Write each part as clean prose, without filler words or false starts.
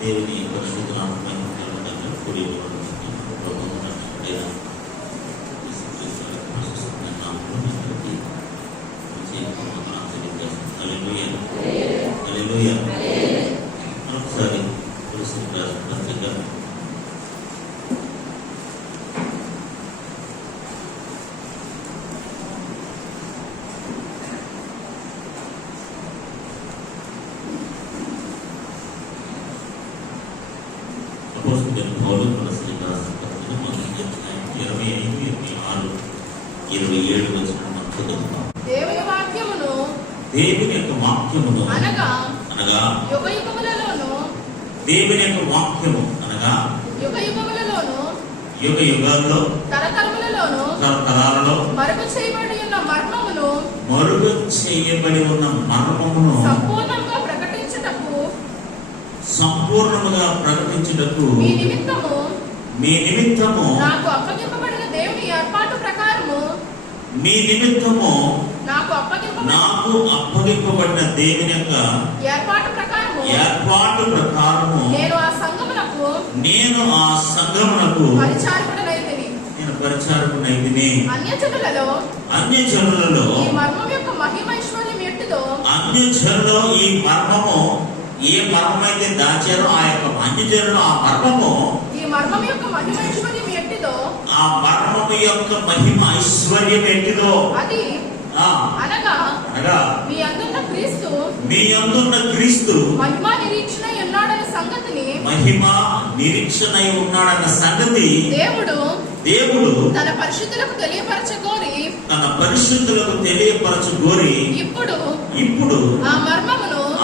దేవుని పరిశుద్ధ నామమున కూడి ఒకసారి పత్రిక పౌలు కొలస్సీయులకు రాసిన పత్రిక 25, 26, 27 వచనం చదువుతాం. దేవుని వాక్యమును దేవుని యొక్క వాక్యమును అనగా యుగయుగములలోను దేవుని యొక్క వాక్యము అనగా యుగయుగములలోను యుగ యుగాల్లో తరతరములలోను మరుగు చేయబడి ఉన్న మర్మమును సంపూర్ణముగా ప్రకటించుటకు మీ నిమిత్తము నాకు అప్పగింపబడిన దేవుని ఏర్పాటు ప్రకారము దేవుని యొక్క ఏర్పాటు ప్రకారము నేను ఆ సంఘమునకు పరిచారకుడనైతిని. అన్యజనులలో అన్యజనులలో ఈ మర్మము ఏ మర్మమైతే దాచారో ఆ యొక్క అన్యజనులు ఆ మర్మము ఆ మర్మము యొక్క మహిమ ఐశ్వర్యం ఎట్టిదో అనగా మీ అందున్న క్రీస్తు మహిమా నిరీక్షణై ఉన్నాడన్న సంగతి దేవుడు తన పరిశుద్ధులకు తెలియపరచగోరి ఇప్పుడు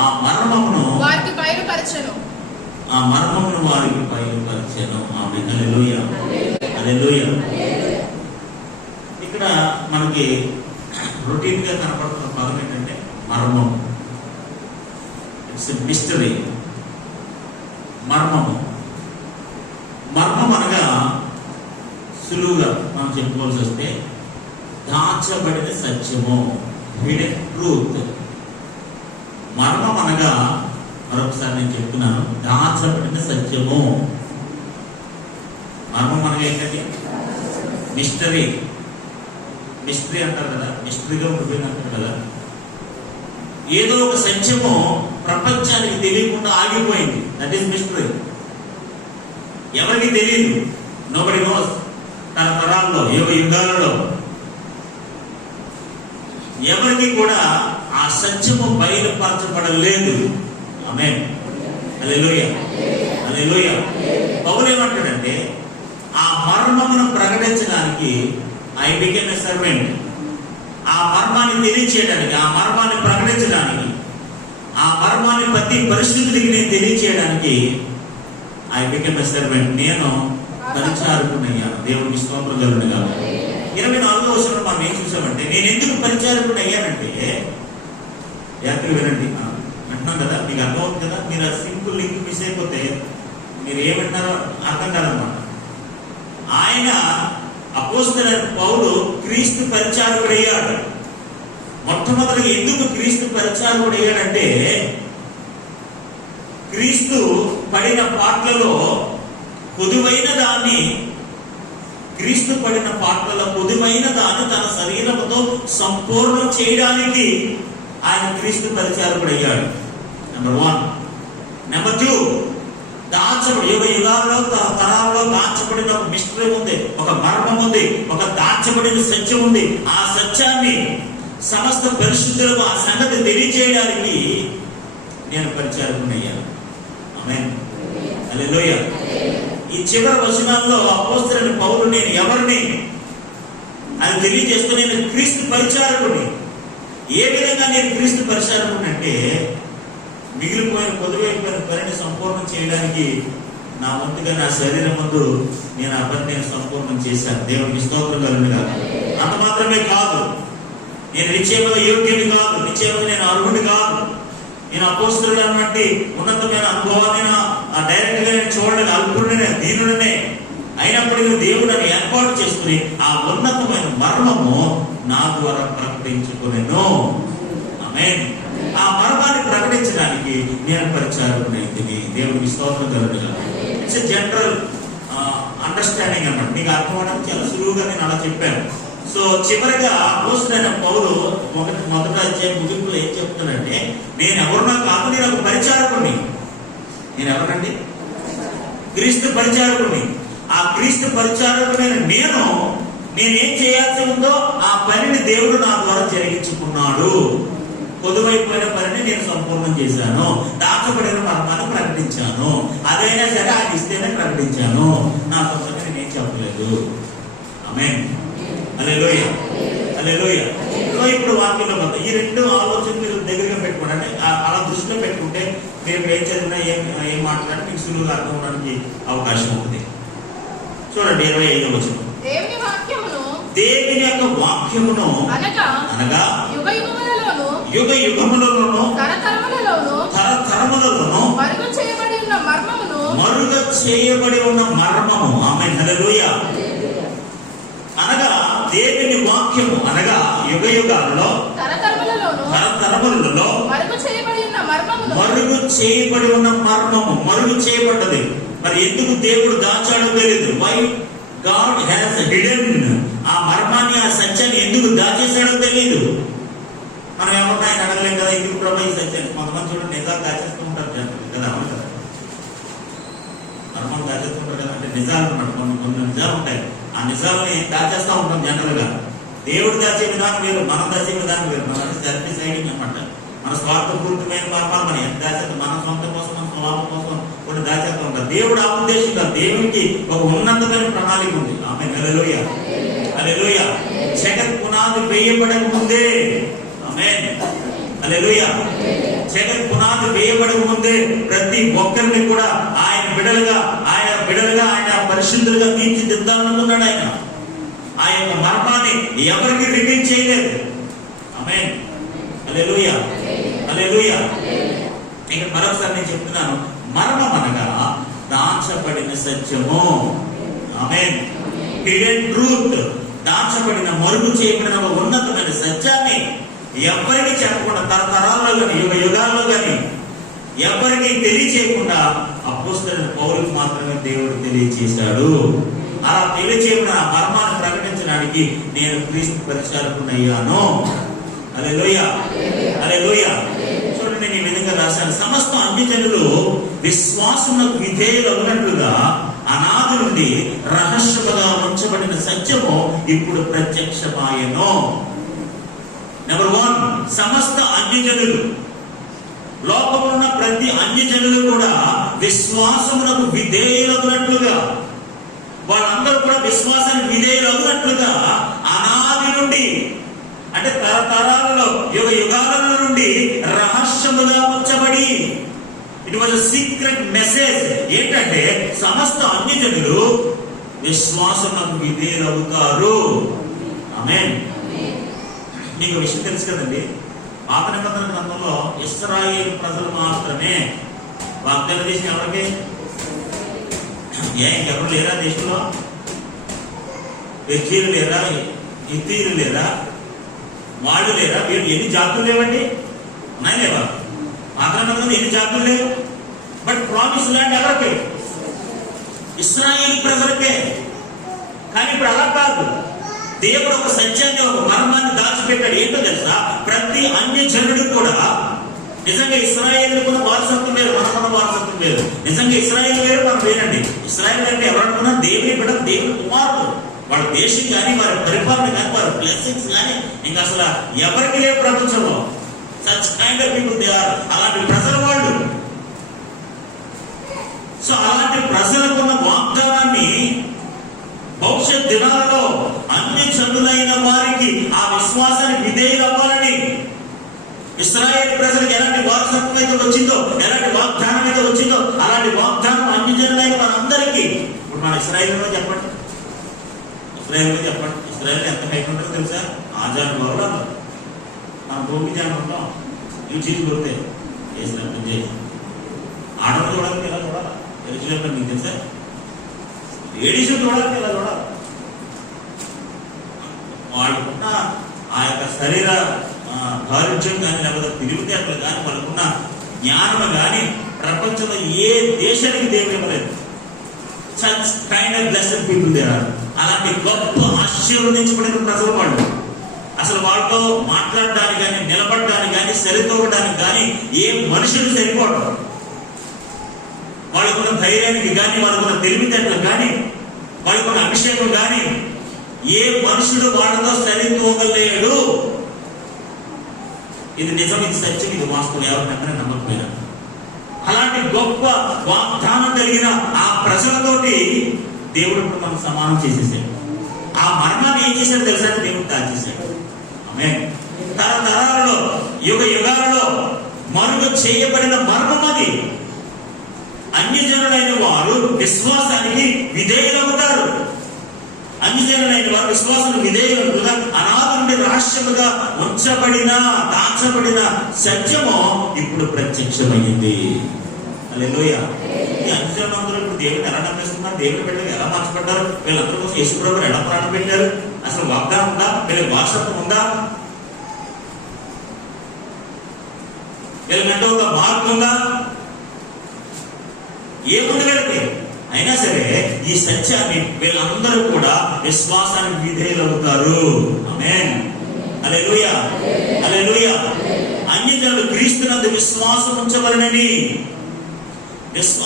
ఆ మర్మమును వారికి బయలుపరచెను. ఆమేన్. హల్లెలూయా. హల్లెలూయా. ఇక్కడ మనకి రొటీన్ గా కనపడుతున్న పదం ఏంటంటే మర్మం. It's a mystery. మర్మం అనగా సులువుగా మనం చెప్పుకోవాల్సి వస్తే దాచబడిన సత్యము, హిడెన్ ట్రూత్. మర్మం అనగా మరొకసారి నేను చెప్తున్నాను, దాచబడిన సత్యము. మర్మం అనగా ఏంటంటే మిస్టరీ అంటారు కదా, మిస్టరీగా ఉండిపోయింది అంటారు కదా. ఏదో ఒక సత్యము ప్రపంచానికి తెలియకుండా ఆగిపోయింది. That is mystery. ఎవరికి తెలియదు. Nobody knows. తరతరాల్లో యుగాలలో ఎవరికి కూడా ఆ సత్యము బయలుపరచబడలేదు. ఆమేన్. హల్లెలూయా. హల్లెలూయా. పౌలు ఏమంటాడంటే ఆ మర్మమును ప్రకటించడానికి ఐ బికెమ్ ఎ సర్వెంట్. ఆ మర్మాన్ని తెలియచేయడానికి, ఆ మర్మాన్ని ప్రకటించడానికి, ఆ మర్మాన్ని ప్రతి పరిస్థితికి నేను తెలియచేయడానికి ఐ బికెమ్ ఎ సర్వెంట్. నేను పరిచారకుడయ్యాను. దేవునికి స్తోత్రం కలుగును గాక. 24వ వచనంలో మనం ఏం చూసామంటే, నేను ఎందుకు పరిచారకుడు అయ్యానంటే, జాగ్రత్తగా వినండి. అంటున్నాం కదా, మీకు అర్థం అవుతుంది కదా. మీరు ఆ సింపుల్ లింక్ మిస్ అయిపోతే మీరు ఏమంటారో అర్థం కాదన్నమాట. ఆయన అపోస్తలుడైన పౌలు క్రీస్తు పరిచారకుడయ్యాడు. మొట్టమొదటిగా ఎందుకు క్రీస్తు పరిచారకుడయ్యాడంటే, క్రీస్తు పడిన పాటలలో పొదువైన దాన్ని తన శరీరముతో సంపూర్ణం చేయడానికి ఆయన క్రీస్తు పరిచారకుడయ్యాడు. నెంబర్ 1. నెంబర్ 2, దాచబడి యుగాల్లో తరాల్లో దాచబడిన ఒక మిస్టరీ ఉంది, ఒక మర్మం ఉంది, ఒక దాచబడిన సత్యం ఉంది. ఆ సత్యాన్ని సమస్త పరిశుద్ధులకు ఆ సంగతి తెలియజేయడానికి నేను పరిచారకుడయ్యాను. ఆమేన్. హల్లెలూయా. ఈ చివరి వచనాల్లో అపోస్తలుడైన పౌలు నేను ఎవరిని అని తెలియజేస్తూ నేను క్రీస్తు పరిచారకుడిని. ఏ విధంగా నేను క్రీస్తు పరిచారకుడిని అంటే, మిగిలిపోయిన పొదువైపోయిన పనిని సంపూర్ణం చేయడానికి నా వంతుగా నా శరీరం ముందు నేను ఆ పని నేను సంపూర్ణం చేశాను. దేవునికి స్తోత్రం కలుగును గాక. అంత మాత్రమే కాదు, నేను నిశ్చయముగా యోగ్యుని కాదు, నిశ్చయముగా నేను అర్హుని కాదు. నేను అపోస్తలుడు అన్నట్టు ఉన్నతమైన అనుభవాన్ని డైరెక్ట్ గా నేను చూడలేదు. అల్పుడినే, దీనుడనే. అయినప్పటికీ దేవుడు నన్ను ఏర్పాటు చేసుకుని ఆ ఉన్నతమైన మర్మము నా ద్వారా ప్రకటించుకునేను. ఆమేన్. ఆ మర్మాన్ని ప్రకటించ ప్రకటించడానికి నేను పరిచారకుడైతిని. దేవుడికి స్తోత్రం కలుగుగా. ఇట్స్ జనరల్ అండర్స్టాండింగ్ అన్నమాట. మీకు అర్థం అవడం చాలా సులువుగా నేను అలా చెప్పాను. సో చివరిగా అపోస్తలుడైన పౌలు మొదటి అధ్యాయం ముగింపులో ఏం చెప్తానంటే, నేను ఎవరున్నా కాదు, నేను ఒక పరిచారకుడిని. నేను ఎవరండి? క్రీస్తు పరిచారకుడిని. ఆ క్రీస్తు పరిచారకుడైన నేనేం చేయాల్సి ఉందో ఆ పనిని దేవుడు నా ద్వారా జరిగించుకున్నాడు. పొదువైపోయిన పనిని నేను సంపూర్ణం చేశాను. దాచబడిన మర్మాన్ని ప్రకటించాను. అదైనా సరే ఆయన ఇస్తేనే ప్రకటించాను. నా సొంతంగా నేనేం చెప్పలేదు. ఆమేన్. హల్లెలూయా, హల్లెలూయా. ఇప్పుడు వాక్యంలో మొత్తం ఈ రెండు ఆలోచనలు మీరు దగ్గరగా పెట్టుకోండి. అంటే అలా దృష్టిలో పెట్టుకుంటే మీరు ఏం చదివినా ఏం మాట్లాడినా మీకు సులువుగా అర్థం అవడానికి అవకాశం ఉంటుంది. చూడండి 25వ వచనం. దేవుని యొక్క వాక్యమును అనగా యుగ యుగములలోను తరతరములలోను మరుగ చేయబడి ఉన్న మర్మము. ఆమేన్. హల్లెలూయా. అనగా దేవుని వాక్యము అనగా యుగ యుగాలలో తరతరములలో మరుగు చేయబడి ఉన్న మర్మము. మరుగు చేయబడ్డది. మరి ఎందుకు దేవుడు దాచాడో తెలియదు. Why God has hidden. ఆ మర్మాన్ని, ఆ సత్యాన్ని ఎందుకు దాచేశాడో తెలియదు. మనం ఏమన్నా ఆయన అడగలేం కదా, ఎందుకు ప్రభు ఈ సత్యాన్ని. కొంతమంది చూడండి నిజాలు దాచేస్తూ ఉంటారు కదా, అవును కదా, మర్మం దాచేస్తూ ఉంటారు కదా. అంటే నిజాలు అన్నమాట. కొన్ని నిజాలు ఉంటాయి. ఆ నిజాలని దాచేస్తూ ఉంటాం జనరల్ గా. దేవుడు దాచే విధానం వేరు, మనం దాచే విధానం వేరు. మన సెల్ఫిష్ రైడింగ్ అన్నమాట. మన స్వార్థపూరితమైన మర్మాలు మనం ఎంత దాచేస్తాం. మన సొంత కోసం, మన స్వలాభం కోసం కొన్ని దాచేస్తూ ఉంటారు. దేవుడు ఆ ఉద్దేశం కాదు. దేవునికి ఒక ఉన్నతమైన ప్రణాళిక ఉంది. ఆమేన్. హల్లెలూయా, హల్లెలూయా. జగత్ పునాది వేయబడక ముందే, ఆమేన్, హల్లెలూయా, జగత్ పునాది వేయబడక ముందే ప్రతి ఒక్కరిని కూడా ఆయన బిడలుగా ఆయన పరిశుద్ధులుగా తీర్చిదిద్దాలనుకున్నాడు. ఆయన యొక్క మర్మాన్ని ఎవరికి రివీల్ చేయలేదు. ఆమేన్. హల్లెలూయా, హల్లెలూయా. ఇక్కడ మరొకసారి నేను చెప్తున్నాను. మర్మం అనగా దాచబడిన సత్యము. ఆమేన్. Hidden truth. దాచబడిన, మరుగు చేయబడిన ఒక ఉన్నతమైన సత్యాన్ని ఎవరికి చెప్పకుండా, తరతరాల్లో కానీ యుగ యుగాల్లో కానీ ఎవరికి తెలియచేయకుండా అపోస్తలుడైన పౌలుకు మాత్రమే దేవుడు తెలియచేశాడు. అలా తెలియచేయబడిన ఆ మర్మాన్ని ప్రకటించడానికి నేను క్రీస్తు పరిచారకుడయ్యాను. హల్లెలూయా, హల్లెలూయా. చూడండి, నేను ఈ విధంగా రాశాను. సమస్త అన్యజనులు విశ్వాసమునకు విధేయులు అవునట్లుగా అనాది నుండి రహస్యముగా ఉంచబడిన సత్యము ఇప్పుడు ప్రత్యక్షమాయెను. నెంబర్ 1, సమస్త అన్యజనులు, లోకంలో ఉన్న ప్రతి అన్యజనులు కూడా విశ్వాసమునకు విధేయులగునట్లుగా, వాళ్ళందరూ కూడా విశ్వాసానికి విధేయులగునట్లుగా అనాది నుండి, అంటే తరతరాలలో యుగ యుగాల నుండి రహస్యముగా ఉంచబడి, ఇట్ వాజ్ సీక్రెట్ మెసేజ్. ఏంటంటే సమస్త అన్యజనులు విశ్వాసమునకు విధేయులవుతారు. ఆమేన్. మీకు విషయం తెలుసు కదండి, పాత నిబంధన గ్రంథంలో ఇశ్రాయేలు ప్రజలు మాత్రమే వాగ్దాన దేశం. ఎవరికి? ఇంకెవరు లేరా దేశంలో? పెర్జీలు లేరా? ఇత్తీలు లేరా? వాళ్ళు లేరా? వీళ్ళు ఎన్ని జాతులు లేవండి? ఉన్నాయి లేవా? పాత నిబంధన ఎన్ని జాతులు లేవు. బట్ ప్రామిస్ ల్యాండ్ ఎవరికి? ఇశ్రాయేలు ప్రజలకే. కానీ ఇప్పుడు అలా కాదు. దేవుడు ఒక సత్యాన్ని, ఒక మర్మాన్ని దాచిపెట్టాడు. ఏంటో తెలుసా? ప్రతి అన్యజనుడు కూడా, నిజంగా ఇశ్రాయేలు కూడా వారసత్వం వేరు, మనకున్న వారసత్వం వేరు. నిజంగా ఇశ్రాయేలు వేరు, మనం వేరండి. ఇశ్రాయేలు అంటే ఎవరనుకున్నా దేవుని బిడ్డ, దేవుని కుమారుడు. వాళ్ళ దేశం కానీ, వారి పరిపాలన కానీ, వారి బ్లెస్సింగ్స్ కానీ ఇంకా అసలు ఎవరికి లేవు ప్రపంచంలో. Such kind of people they are. అలాంటి ప్రజల వాళ్ళు. సో అలాంటి ప్రజలకున్న వాగ్దానాన్ని భవిష్యత్ దినాలలో అన్ని జనులైన వారికి ఆ విశ్వాసానికి విధేయులు అవ్వాలని, ఇశ్రాయేలు ప్రజలకు ఎలాంటి వారసత్వం అయితే వచ్చిందో, ఎలాంటి వాగ్దానం అయితే వచ్చిందో, అలాంటి వాగ్దానం అన్ని జనులైన వారందరికీ. ఇప్పుడు మన ఇశ్రాయేలులో చెప్పండి, ఇశ్రాయేలు ఎంత హైట్ ఉంటుందో తెలుసా? ఆజాను బాబులా మన భూమి జానం ఉంటాం. ఇవి చీజ్ కొడితే చేసినట్టు ఆడవాళ్ళు చూడాలి, ఎలా చూడాలి తెలుసులేపండి. మీకు తెలుసా? లేడీస్ చూడాలి, ఎలా చూడాలి. వాళ్ళకున్న ఆ యొక్క శరీర దారుణ్యం కానీ, లేకపోతే తిరుగుతేటలు కానీ, వాళ్ళకున్న జ్ఞానము కానీ ప్రపంచంలో ఏ దేశానికి దేవుడు ఇవ్వలేదు. Such kind of blessed people they are. అలాంటి గొప్ప ఆశీర్వదించబడిన ప్రజలు వాళ్ళు. అసలు వాళ్ళతో మాట్లాడడానికి కానీ, నిలబడడానికి కానీ, సరితూగడానికి కానీ ఏ మనుషులు సరిపోవడం. వాళ్ళకున్న ధైర్యానికి కానీ, వాళ్ళకున్న తెలివితేటలకు కానీ, వాళ్ళకున్న అభిషేకం కానీ ఏ మనుషుడు వాళ్ళతో సరితూగలేడు. ఇది నిజం, ఇది సత్యం, ఇది వాస్తవం. ఎవరినైనా నమ్మకపోయినా అలాంటి గొప్ప వాగ్దానం కలిగిన ఆ ప్రజలతోటి దేవుడు మనం సమానం చేసేసాడు. ఆ మర్మాన్ని ఏం చేశాడు తెలుసా? దేవుడు దాచేశాడు. ఆమేన్. తరతరాలలో, యుగ యుగాలలో మరుగు చేయబడిన మర్మం అది. అన్యజనులైన వారు విశ్వాసానికి విధేయులవుతారు. అన్యజనులైన వారు విశ్వాసానికి విధేయులుగా అనాథ నుండి రహస్యముగా ఉంచబడిన, దాచబడిన సత్యము ఇప్పుడు ప్రత్యక్షమైంది. హల్లెలూయా. ఈ అన్యజనులందరూ ఇప్పుడు దేవుడిని ఎలా నమ్మేస్తున్నారు? దేవుడి బిడ్డలు ఎలా మార్చబడ్డారు? వీళ్ళందరూ కోసం యేసుప్రభువు ఎలా ప్రాణం పెట్టారు? అసలు వాగ్దానం ఉందా? వీళ్ళకి వారసత్వం ఉందా? వీళ్ళకంటే ఒక మార్గం ఉందా? ఏముంది వీళ్ళకి? అయినా సరే ఈ సత్యాన్ని వీళ్ళందరూ కూడా విశ్వాసానికి విధేయులవుతారు. ఆమేన్. హల్లెలూయా, హల్లెలూయా. అన్యజనులు క్రీస్తునందు విశ్వాసం ఉంచవలనని,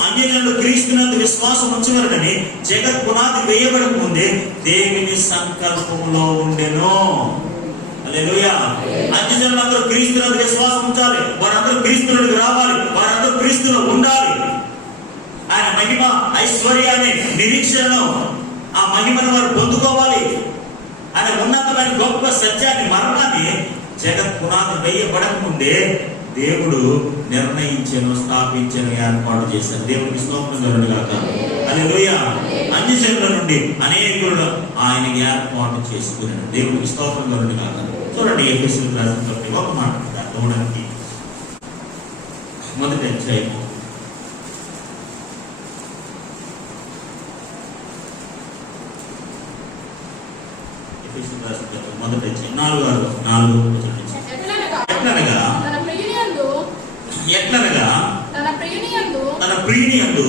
అన్యజనులు క్రీస్తునందు విశ్వాసం ఉంచవలనని జగత్ పునాది వేయబడక ముందే దేవుని సంకల్పములో ఉండెను. హల్లెలూయా. అన్యజనులందరూ క్రీస్తునందు విశ్వాసం ఉంచాలి. వారందరూ క్రీస్తులోకి రావాలి. వారందరూ క్రీస్తులో ఉండాలి. ఆయన మహిమ ఐశ్వర్యాన్ని, నిరీక్షణను, ఆ మహిమను వారు పొందుకోవాలి. ఆయన ఉన్నతమైన గొప్ప సత్యాన్ని, మర్మాన్ని జగత్ పునాది వేయబడక ముందే దేవుడు నిర్ణయించను, స్థాపించను, ఏర్పాటు చేశారు. దేవుడికి స్తోత్రం కలుగుగాక. హల్లెలూయా. అన్యజనుల నుండి అనేకులు ఆయన ఏర్పాటు చేసుకున్నాడు. దేవుడికి స్తోత్రం కలుగుగాక. చూడండి, ఎఫెసీయులకు రాసిన ఒక మాట చదవడానికి. మొదటి అధ్యాయము మొదటి 4 ఎట్లనగా తన ప్రియునియందు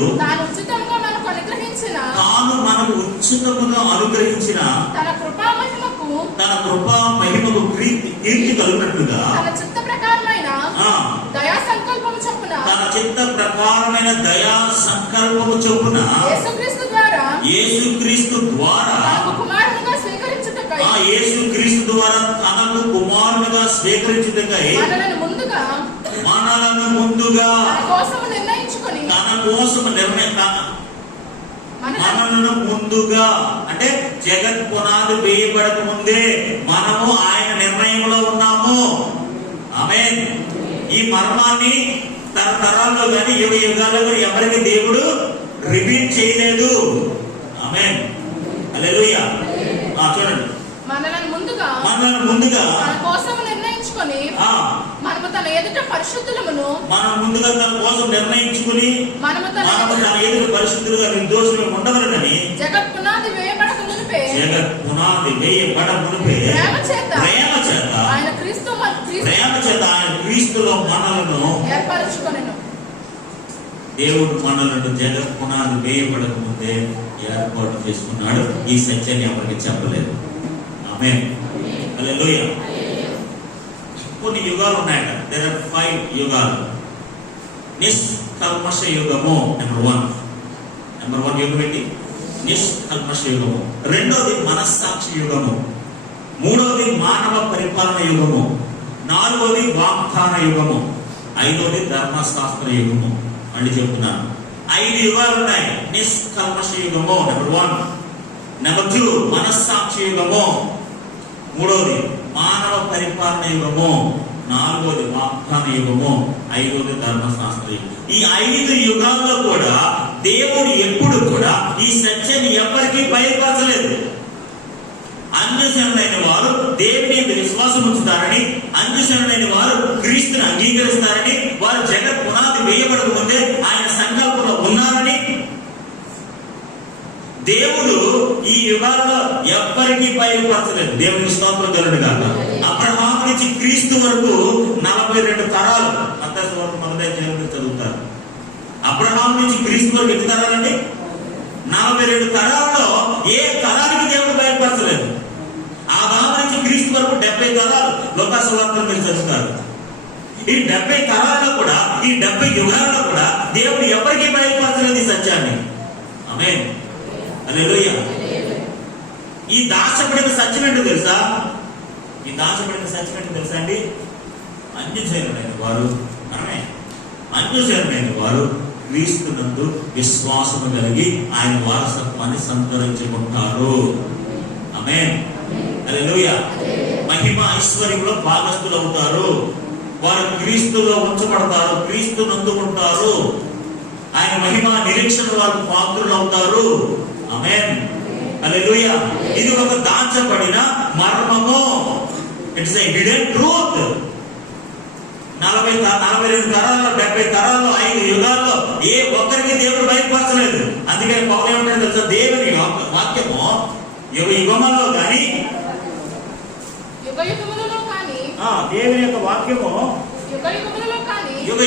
తాను మనకు ఉచితముగా అనుగ్రహించిన తన కృపా మహిమకు కీర్తి కలుగునట్లుగా తన చిత్త ప్రకారమైన దయా సంకల్పము చొప్పున యేసుక్రీస్తు ద్వారా యేసుక్రీస్తు ద్వారా తనను కుమారునిగా స్వీకరించుటకై మనలను ముందుగా మనలను ముందుగా అంటే జగత్ పునాది వేయబడక ముందే మనము ఆయన నిర్ణయంలో ఉన్నాము. ఆమేన్. ఈ మర్మాన్ని తరతరాల్లో కానీ యుగ యుగాల్లో కానీ ఎవరికి దేవుడు రివీల్ చేయలేదు. ఆమేన్. హల్లెలూయా. చూడండి, మనలను ముందుగా మన కోసం నిర్ణయించుకొని మనము తన ఎదుట పరిశుద్ధులమును, మనం ముందుగా తన కోసం నిర్ణయించుకుని మనము తన ఎదుట పరిశుద్ధులుగా నిర్దోషులుగా ఉండవలెనని జగత్ పునాది వేయబడక మునుపే ప్రేమ చేత ఆయన క్రీస్తులో మనలను ఏర్పరచుకొనెను. దేవుడు మనలను జగత్ పునాది వేయబడక ముందే ఏర్పాటు చేసుకున్నాడు. ఈ సత్యాన్ని ఎవరికి చెప్పలేదు. ఆమేన్. హల్లెలూయా. కొన్ని యుగాలు ఉన్నాయట. దేర్ ఆర్ 5 యుగాలు. నిష్కల్మష యుగము నెంబర్ 1 యుగం ఏంటి? నిష్కల్మష యుగము. రెండోది మనస్సాక్షి యుగము. మూడోది మానవ పరిపాలన యుగము. నాలుగోది వాగ్దాన యుగము. ఐదోది ధర్మశాస్త్ర యుగము. మళ్ళీ చెప్తున్నాను, 5 యుగాలు ఉన్నాయి. నిష్కల్మష యుగము నెంబర్ 1. నెంబర్ 2 మనస్సాక్షి యుగము. మూడోది మానవ పరిపాలన యుగము. నాలుగోది వాగ్దాన యుగము. ఐదోది ధర్మశాస్త్ర యుగం. ఈ 5 యుగాల్లో కూడా దేవుడు ఎప్పుడు కూడా ఈ సత్యాన్ని ఎవరికీ బయలుపరచలేదు. అన్యజనులైన వారు దేవుని మీద విశ్వాసం ఉంచుతారని, అన్యజనులైన వారు క్రీస్తుని అంగీకరిస్తారని, వారు జగత్ పునాది వేయబడక ముందే ఆయన సంకల్పంలో ఉన్నారని దేవుడు ఈ యుగాల్లో ఎవ్వరికీ బయలుపరచలేదు. దేవునికి స్తోత్రం కలుగుగాక. అబ్రహాం నుంచి క్రీస్తు వరకు 42 తరాలు. మత్తయి వరకు మొదటి అధ్యాయంలో చదువుతారు. అబ్రహాం నుంచి క్రీస్తు వరకు ఎన్ని తరాలండి? 42 తరాల్లో ఏ తరానికి దేవుడు బయలుపరచలేదు. ఆదాము నుంచి క్రీస్తు వరకు 70 తరాలు. లోకాసు వార్తలు మీరు చదువుతారు. ఈ 70 తరాల్లో కూడా, ఈ 70 యుగాల్లో కూడా దేవుడు ఎవరికి బయలుపరచలేదు ఈ సత్యాన్ని. ఆమేన్. హల్లెలూయా. ఈ దాచబడిన సత్యం ఏంటో తెలుసా? ఈ దాచబడిన సత్యం ఏంటో తెలుసా అండి? అన్యజనులైన వారు, అన్యజనులైన వారు క్రీస్తునందు విశ్వాసము కలిగి ఆయన వారసత్వాన్ని సంతరించుకుంటారు. ఆమేన్. హల్లెలూయా. మహిమ ఐశ్వర్యంలో భాగస్థులు అవుతారు. వారు క్రీస్తులో ఉంచబడతారు, క్రీస్తు నందుకుంటారు. ఆయన మహిమ నిరీక్షణ వారికి పాత్రులు అవుతారు. ఆమేన్. హల్లెలూయా. ఇది ఒక దాచబడిన మర్మము. It's a hidden truth. 42 తరాల్లో, 70 తరాల్లో, 5 యుగాల్లో ఏ ఒక్కరికి దేవుడు బయలుపరచలేదు. అందుకని పౌలు ఏమంటాడు తెలుసా? దేవుని వాక్యము యుగములలో కానీ, దేవుని యొక్క వాక్యము యుగ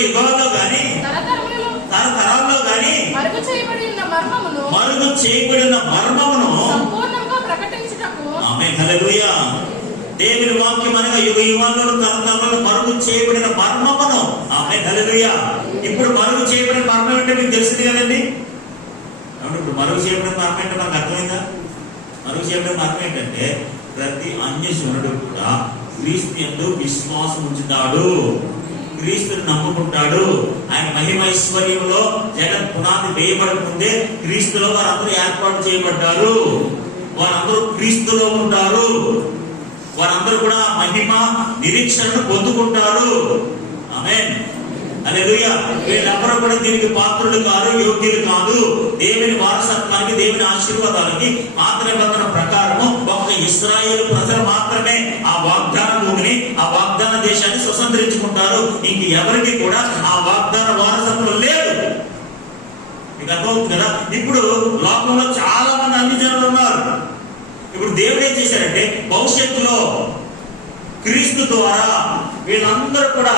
యుగాల్లో కానీ, తరతరాల్లో కానీ మరుగు చేయబడిన మర్మమును ఆమేన్. హల్లెలూయా. దేవుని వాక్యం అనగా యుగ యుగాల్లో, తరతరాల్లో మరుగు చేయబడిన మర్మమును. ఆమేన్. హల్లెలూయా. ఇప్పుడు మరుగు చేయబడిన మర్మం అంటే మీకు తెలిసింది కదండి. ఇప్పుడు మరుగు చేయబడిన మర్మం అంటే మనకు అర్థమైందా? మరుగు చేయబడిన మర్మం ఏంటంటే ప్రతి అన్యజనుడు కూడా క్రీస్తు యందు విశ్వాసం ఉంచుతాడు, క్రీస్తుని నమ్ముకుంటాడు. ఆయన మహిమైశ్వర్యంలో జగన్ పునాది వేయబడకముందే క్రీస్తులో వారందరూ ఏర్పాటు చేయబడ్డారు. వారందరూ క్రీస్తులో ఉంటారు. వారందరూ కూడా మహిమ నిరీక్షణను పొందుకుంటారు. ఆమేన్. హల్లెలూయా. వీళ్ళెవరూ కూడా దీనికి పాత్రులు కాదు, యోగ్యులు కాదు. దేవుని వారసత్వానికి, దేవుని ఆశీర్వాదానికి పాత నిబంధన ప్రకారము ఒక ఇశ్రాయేలు ప్రజలు మాత్రమే ఆ వాగ్దాన భూమిని, ఆ వాగ్దాన దేశాన్ని స్వతంత్రించుకుంటారు. ఇంక ఎవరికి కూడా ఆ వాగ్దాన వారసత్వం లేదు. మీకు అర్థమవుతుంది కదా? ఇప్పుడు లోకంలో చాలా మంది అన్ని జనులు ఉన్నారు. ఇప్పుడు దేవుడు ఏం చేశారంటే భవిష్యత్తులో క్రీస్తు ద్వారా వీళ్ళందరూ కూడా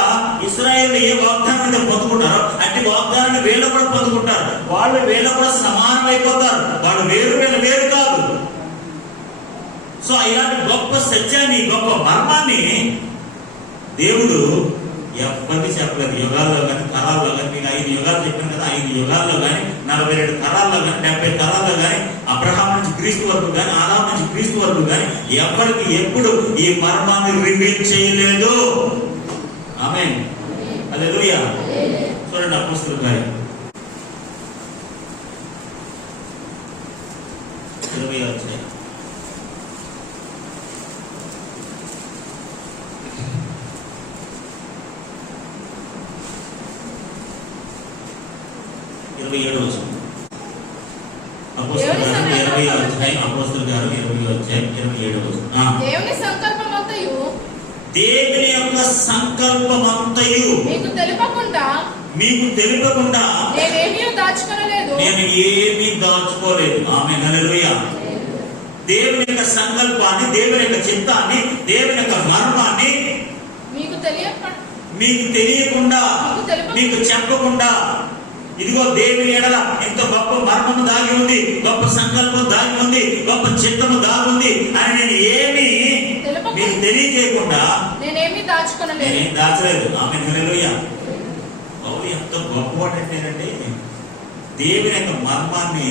ఇశ్రాయేలు ఏ వాగ్దానాన్ని పొందుకుంటారో అట్టి వాగ్దానాన్ని వీళ్ళు కూడా పొందుకుంటారు. వాళ్ళు వీళ్ళు కూడా సమానం అయిపోతారు. వాళ్ళు వేరు, వీళ్ళు వేరు కాదు. సో ఇలాంటి గొప్ప సత్యాన్ని, గొప్ప మర్మాన్ని దేవుడు ఎవరికి చెప్పలేదు. యుగాల్లో కానీ, తరాల్లో కానీ, మీకు 5 యుగాలు చెప్పాను కదా, 5 యుగాల్లో కానీ, 42 తరాల్లో కానీ, 70 తరాల్లో కానీ, అబ్రహాం నుంచి క్రీస్తు వరకు కానీ, ఆదాము నుంచి క్రీస్తు వరకు కానీ ఎవరికి ఎప్పుడు ఈ మర్మాన్ని రివీల్ చేయలేదు. ఆమేన్. హల్లెలూయా. చూడండి అపోస్తలుల కార్యం 20వ అధ్యాయం. దేవుని యొక్క సంకల్పమంతయు మీకు తెలుపకుండా నేను ఏమీ దాచుకోలేదు. ఆమేన్. హల్లెలూయా. దేవుని యొక్క సంకల్పాన్ని, దేవుని యొక్క చిత్తాన్ని, దేవుని యొక్క మర్మాన్ని మీకు తెలియకుండా, మీకు చెప్పకుండా, ఇదిగో దేవుని ఎడల ఎంత గొప్ప మర్మము దాగి ఉంది, గొప్ప సంకల్పం దాగి ఉంది, గొప్ప చిత్తము దాగి ఉంది అని నేను ఏమీ మీకు తెలియజేయకుండా నేనేం దాచలేదు. ఆమేన్. హల్లెలూయా. పౌలు ఎంత గొప్పవాడంటేనండి, దేవుని యొక్క మర్మాన్ని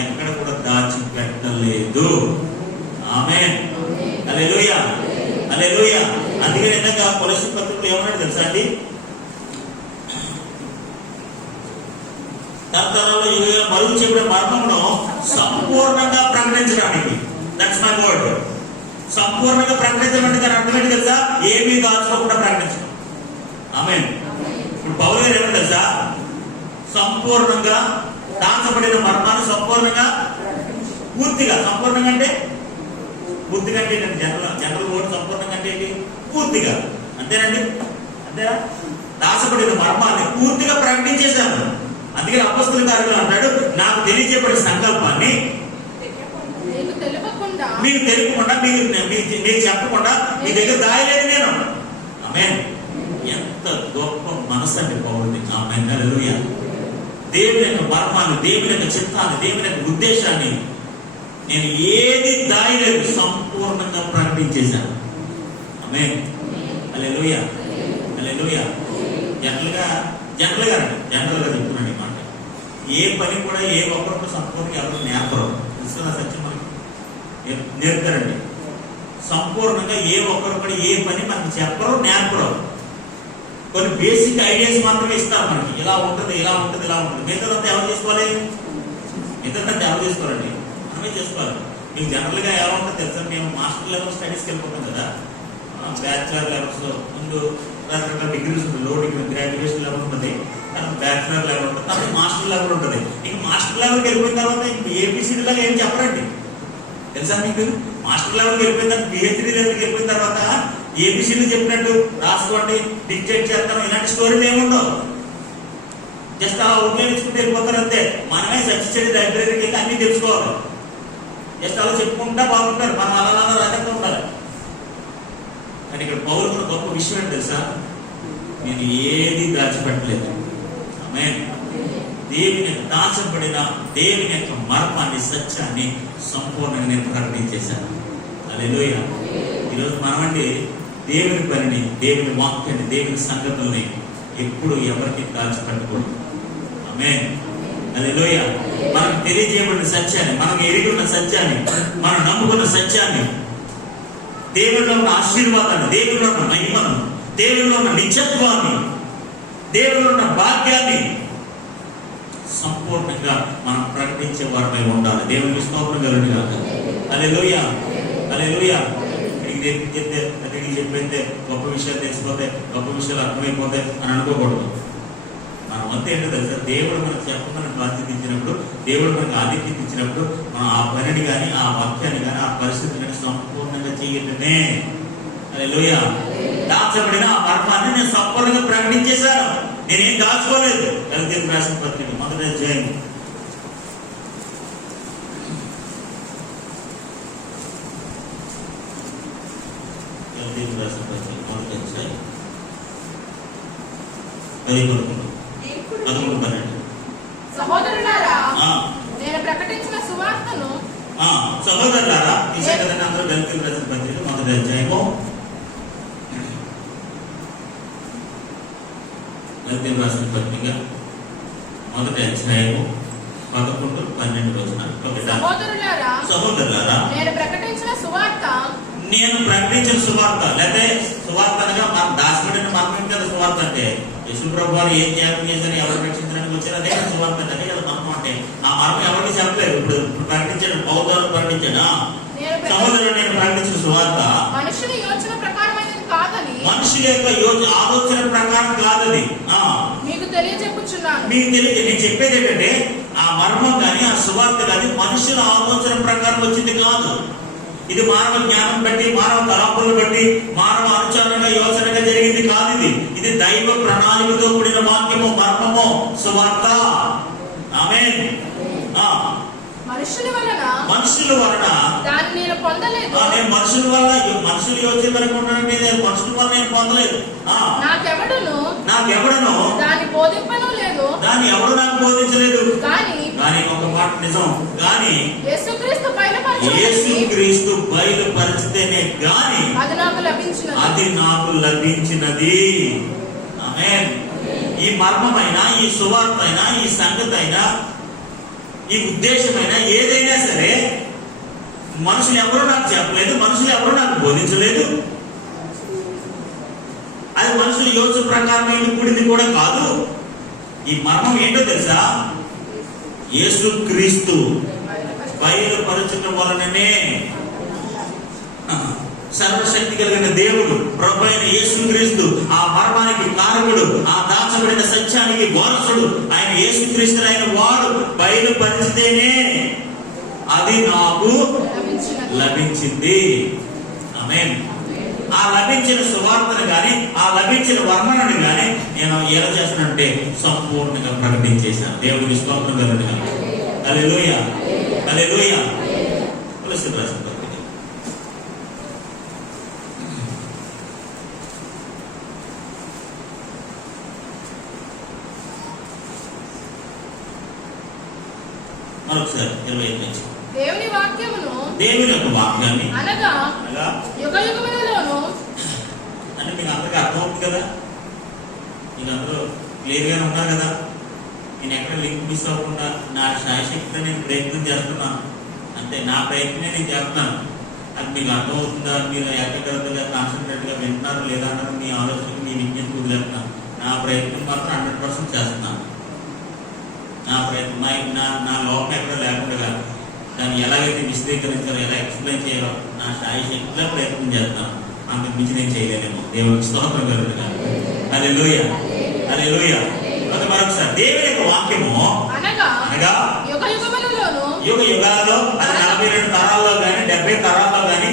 ఎక్కడ కూడా దాచిపెట్టలేదు. ఆమేన్. హల్లెలూయా. హల్లెలూయా. అందుకని ఇందాక కొలస్సీ పత్రికలో ఏమన్నాడు తెలుసా అండి? తరతరాల్లో మరుగు చెప్పిన మర్మమును సంపూర్ణంగా ప్రకటించడానికి, దట్స్ మై వర్డ్, సంపూర్ణంగా ప్రకటించడం అంటే దాని అర్థం ఏంటి తెలుసా? ఏమీ దాచుకోకుండా ప్రకటించడం. ఆమేన్. ఇప్పుడు పౌలు గారు ఏమంటారు తెలుసా? సంపూర్ణంగా దాచబడిన మర్మాన్ని సంపూర్ణంగా, పూర్తిగా. సంపూర్ణంగా అంటే పూర్తిగా అంటే జనరల్ వర్డ్ సంపూర్ణంగా అంటే ఏంటి? పూర్తిగా. అంతేనండి? అంతేనా? దాచబడిన మర్మాన్ని పూర్తిగా ప్రకటించేశాను. అందుకని అపోస్తలుల కార్యంలో అంటాడు, నాకు తెలియజేయబడిన సంకల్పాన్ని మీకు తెలియకుండా మీరు చెప్పకుండా మీ దగ్గర దాయలేదు నేను. ఆమేన్. ఎంత గొప్ప మనసు అండి పౌరుడి. ఆమేన్. హల్లెలూయా. దేవుని యొక్క మర్మాన్ని, దేవుని యొక్క చిత్తాన్ని, దేవుని యొక్క ఉద్దేశాన్ని నేను ఏది దాయలేదు, సంపూర్ణంగా ప్రకటించేశాను. ఆమేన్. హల్లెలూయా. హల్లెలూయా. జనరల్గా చెప్తున్నాను ఈ మాట. ఏ పని కూడా ఏ ఒక్కరికి సంపూర్ణంగా ఎవరు నేర్పరు. తెలుసుకున్న సత్యం మనకి నేర్పుతారండి. సంపూర్ణంగా ఏ ఒక్కరు కూడా ఏ పని మనకి చెప్పరు, నేర్పరు. కొన్ని బేసిక్ ఐడియాస్ మాత్రమే ఇస్తారు మనకి. ఇలా ఉంటుంది, ఇలా ఉంటుంది, ఇలా ఉంటుంది. మిగతాదంతా ఎవరు చేసుకోవాలి? మిగతాదంతా ఎవరు చేసుకోవాలండి? మనమే చేసుకోవాలి. మీకు జనరల్గా ఎలా ఉంటుంది తెలుసా? మేము మాస్టర్ లెవెల్ స్టడీస్కి వెళ్ళిపోతాం కదా, బ్యాచులర్ లెవెల్స్ ముందు రకరకాల డిగ్రీస్ ఉంటుంది. లో డిగ్రీ గ్రాడ్యుయేషన్ లెవెల్ ఉంటుంది, తర్వాత బ్యాచులర్ లెవెల్ ఉంటుంది, తర్వాత మాస్టర్ లెవెల్ ఉంటుంది. ఇంక మాస్టర్ లెవెల్కి వెళ్ళిపోయిన తర్వాత ఇంక ఏబిసిడి లాగా ఏం చెప్పరండి. తెలుసా మీకు? మాస్టర్ లెవెల్కి వెళ్ళిపోయిన తర్వాత, పిహెచ్డి లెవెల్కి వెళ్ళిపోయిన తర్వాత ఏబిసిడి చెప్పినట్టు రాసుకోండి, డిక్టేట్ చేస్తాం, ఇలాంటి స్టోరీలు ఏముండవు. జస్ట్ అలా ఉపయోగించుకుంటూ వెళ్ళిపోతారు అంతే. మనమే సచిచెడి లైబ్రరీకి వెళ్ళి అన్ని తెలుసుకోవాలి. జస్ట్ అలా చెప్పుకుంటా బాగుంటారు. మనం అలా రకంగా ఉండాలి. కానీ ఇక్కడ పౌరులు కూడా గొప్ప విషయం ఏంటి తెలుసా? నేను ఏది దాచిపెట్టలేదు. ఆమేన్. దేవుని దాచబడిన దేవుని యొక్క మర్మాన్ని, సత్యాన్ని సంపూర్ణంగా నేను ప్రకటించేశాను. హల్లెలూయా. ఈరోజు మనమండి దేవుని పనిని, దేవుని వాక్యాన్ని, దేవుని సంగతుల్ని ఎప్పుడు ఎవరికి దాచిపెట్టకూడదు. ఆమేన్. హల్లెలూయా. మనకు తెలియజేయబడిన సత్యాన్ని, మనకు ఎరిగి ఉన్న సత్యాన్ని, మనం నమ్ముకున్న సత్యాన్ని, దేవుడిలో ఉన్న ఆశీర్వాదాన్ని, దేవుడిలో ఉన్న మహిమను, దేవుడిలో ఉన్న నిత్యత్వాన్ని, దేవుడిలో ఉన్న భాగ్యాన్ని సంపూర్ణంగా మనం ప్రకటించే వారమై ఉండాలి. దేవునికి స్తోత్రం కలుగునుగాక. హల్లెలూయా. హల్లెలూయా. చెప్పైతే గొప్ప విషయాలు తెలిసిపోతే, గొప్ప విషయాలు అర్థమైపోతాయి అని అనుకోకూడదు. మనం అంతా ఏంటో తెలుసా? దేవుడు మనకు చెప్పమని బాధ్యత ఇచ్చినప్పుడు, దేవుడు మనకు ఆధిక్యత ఇచ్చినప్పుడు, మనం ఆ పనిని కానీ, ఆ వాక్యాన్ని కానీ, ఆ పరిస్థితిని కానీ సంపూర్ణంగా చేయటమే. హల్లెలూయా. దాచబడిన ఆ మర్మాన్ని నేను సంపూర్ణంగా ప్రకటించేశాను. నేనేం దాచుకోలేదు. గలతీయులకు రాసిన పత్రిక 1వ అధ్యాయం 11-12. సహోదరులారా, నేను ప్రకటించిన సువార్తను సహోదరులారా, తీసే కదండి అందరూ గలతీయులకు రాసిన పత్రిక 1వ అధ్యాయము, గలతీయులకు రాసిన పత్రిక 1వ అధ్యాయము 11-12. సహోదరులారా, నేను ప్రకటించిన సువార్త లేకపోతే సువార్త అనగా మనం దాచబడిన మర్మం కదా. సువార్త అంటే యేసు ప్రభువు వారు ఏం త్యాగం చేశారని, ఎవరు రక్షించడానికి వచ్చారు, అదే కదా సువార్త అంటే. అదే కదా మర్మం అంటే. ఆ మర్మం ఎవరికి చెప్పలేదు. ఇప్పుడు ప్రకటించాడు, పౌరులు ప్రకటించాడా? సహోదరుడు, నేను ప్రకటించిన సువార్త మనుషుల యోచన ప్రకారమైనది కాదని, మనుషుల యొక్క ఆలోచన ప్రకారం కాదని మీకు తెలియజెప్పుచున్నాను. మీకు తెలియదు. నేను చెప్పేది ఏంటంటే, ఆ మర్మం కానీ, ఆ సువార్త కానీ మనుషుల ఆలోచన ప్రకారం వచ్చింది కాదు. ఇది మానవ జ్ఞానం బట్టి, మానవ తలంపులను బట్టి, మానవ అనుచరణగా, యోచనగా జరిగింది కాదు. ఇది దైవ ప్రణాళికతో కూడిన వాక్యము, మర్మము, సువార్త. ఆమేన్. మనుషుల వలన దాన్ని నేను పొందలేదు. నేను మనుషుల యోచన వరకు ఉన్నానంటే మనుషుల వల్ల నేను పొందలేదు. నాకెవడను దాన్ని బోధింపను లేదు. దాన్ని ఎవడు నాకు బోధించలేదు. కానీ ఒక మాట నిజం. కానీ యేసుక్రీస్తు బయలుపరిచితేనే గాని అది నాకు లభించినది. ఆమేన్. ఈ మర్మమైన, ఈ సువార్త అయినా, ఈ సంగతి అయినా, ఈ ఉద్దేశమైనా, ఏదైనా సరే మనుషులు ఎవరు నాకు చెప్పలేదు, మనుషులు ఎవరు నాకు బోధించలేదు. అది మనుషుల యోచన ప్రకారమైన కూడింది కూడా కాదు. ఈ మర్మం ఏంటో తెలుసా? యేసుక్రీస్తు బయలుపరచడం వలననే సర్వశక్తి కలిగిన దేవుడు, ప్రభు అయిన యేసుక్రీస్తు ఆ మర్మానికి కారకుడు, ఆ దాచబడిన సత్యానికి వారసుడు ఆయన యేసుక్రీస్తు అయిన వాడు బయలుపరిచితేనే అది నాకు లభించింది. ఆమేన్. ఆ లభించిన సువార్తను కానీ, ఆ లభించిన వర్ణనను కానీ నేను ఎలా చేస్తానంటే సంపూర్ణంగా ప్రకటించేశాను. దేవుడికి స్తోత్రం కలుగునుగాక. హల్లెలూయా. హల్లెలూయా. కొలస్సీయులకు రాసిన పత్రిక మరొకసారి 25 నుంచి. దేవుని వాక్యమును దేవుని యొక్క వాక్యాన్ని అనగా అనగా యుగయుగములలోను అంటే మీకు అందరికీ అర్థమవుతుంది కదా, మీకు అందరూ క్లియర్గానే ఉన్నారు కదా. నేను ఎక్కడ లింక్ మిస్ అవ్వకుండా నా శాయశక్తితో నేను ప్రయత్నం చేస్తున్నాను, అంటే నా ప్రయత్నమే నేను చేస్తున్నాను. అది మీకు అర్థమవుతుందా, మీరు ఏకాగ్రతగా కాన్సన్ట్రేట్గా వింటున్నారు లేదా అన్నది మీ ఆలోచనకి మీ విజ్ఞప్తి వదిలేస్తున్నాను. నా ప్రయత్నం మాత్రం 100% చేస్తున్నాను. నా ప్రయత్నం నా లోపం ఎక్కడ లేకుండా దాన్ని ఎలాగైతే విశదీకరించాలో, ఎలా ఎక్స్ప్లెయిన్ చేయాలో నా శాయశక్తిగా ప్రయత్నం చేస్తాను. అంతకు మించి నేను చేయలేనేమో. దేవునికి స్తోత్రం కలుగుతుంది. హల్లెలూయా, హల్లెలూయా. మరొకసారి దేవుని యొక్క వాక్యము అనగా అనగా యుగయుగములలోను యుగ యుగాలలో, అది 42 తరాల్లో కానీ 70 తరాల్లో కానీ,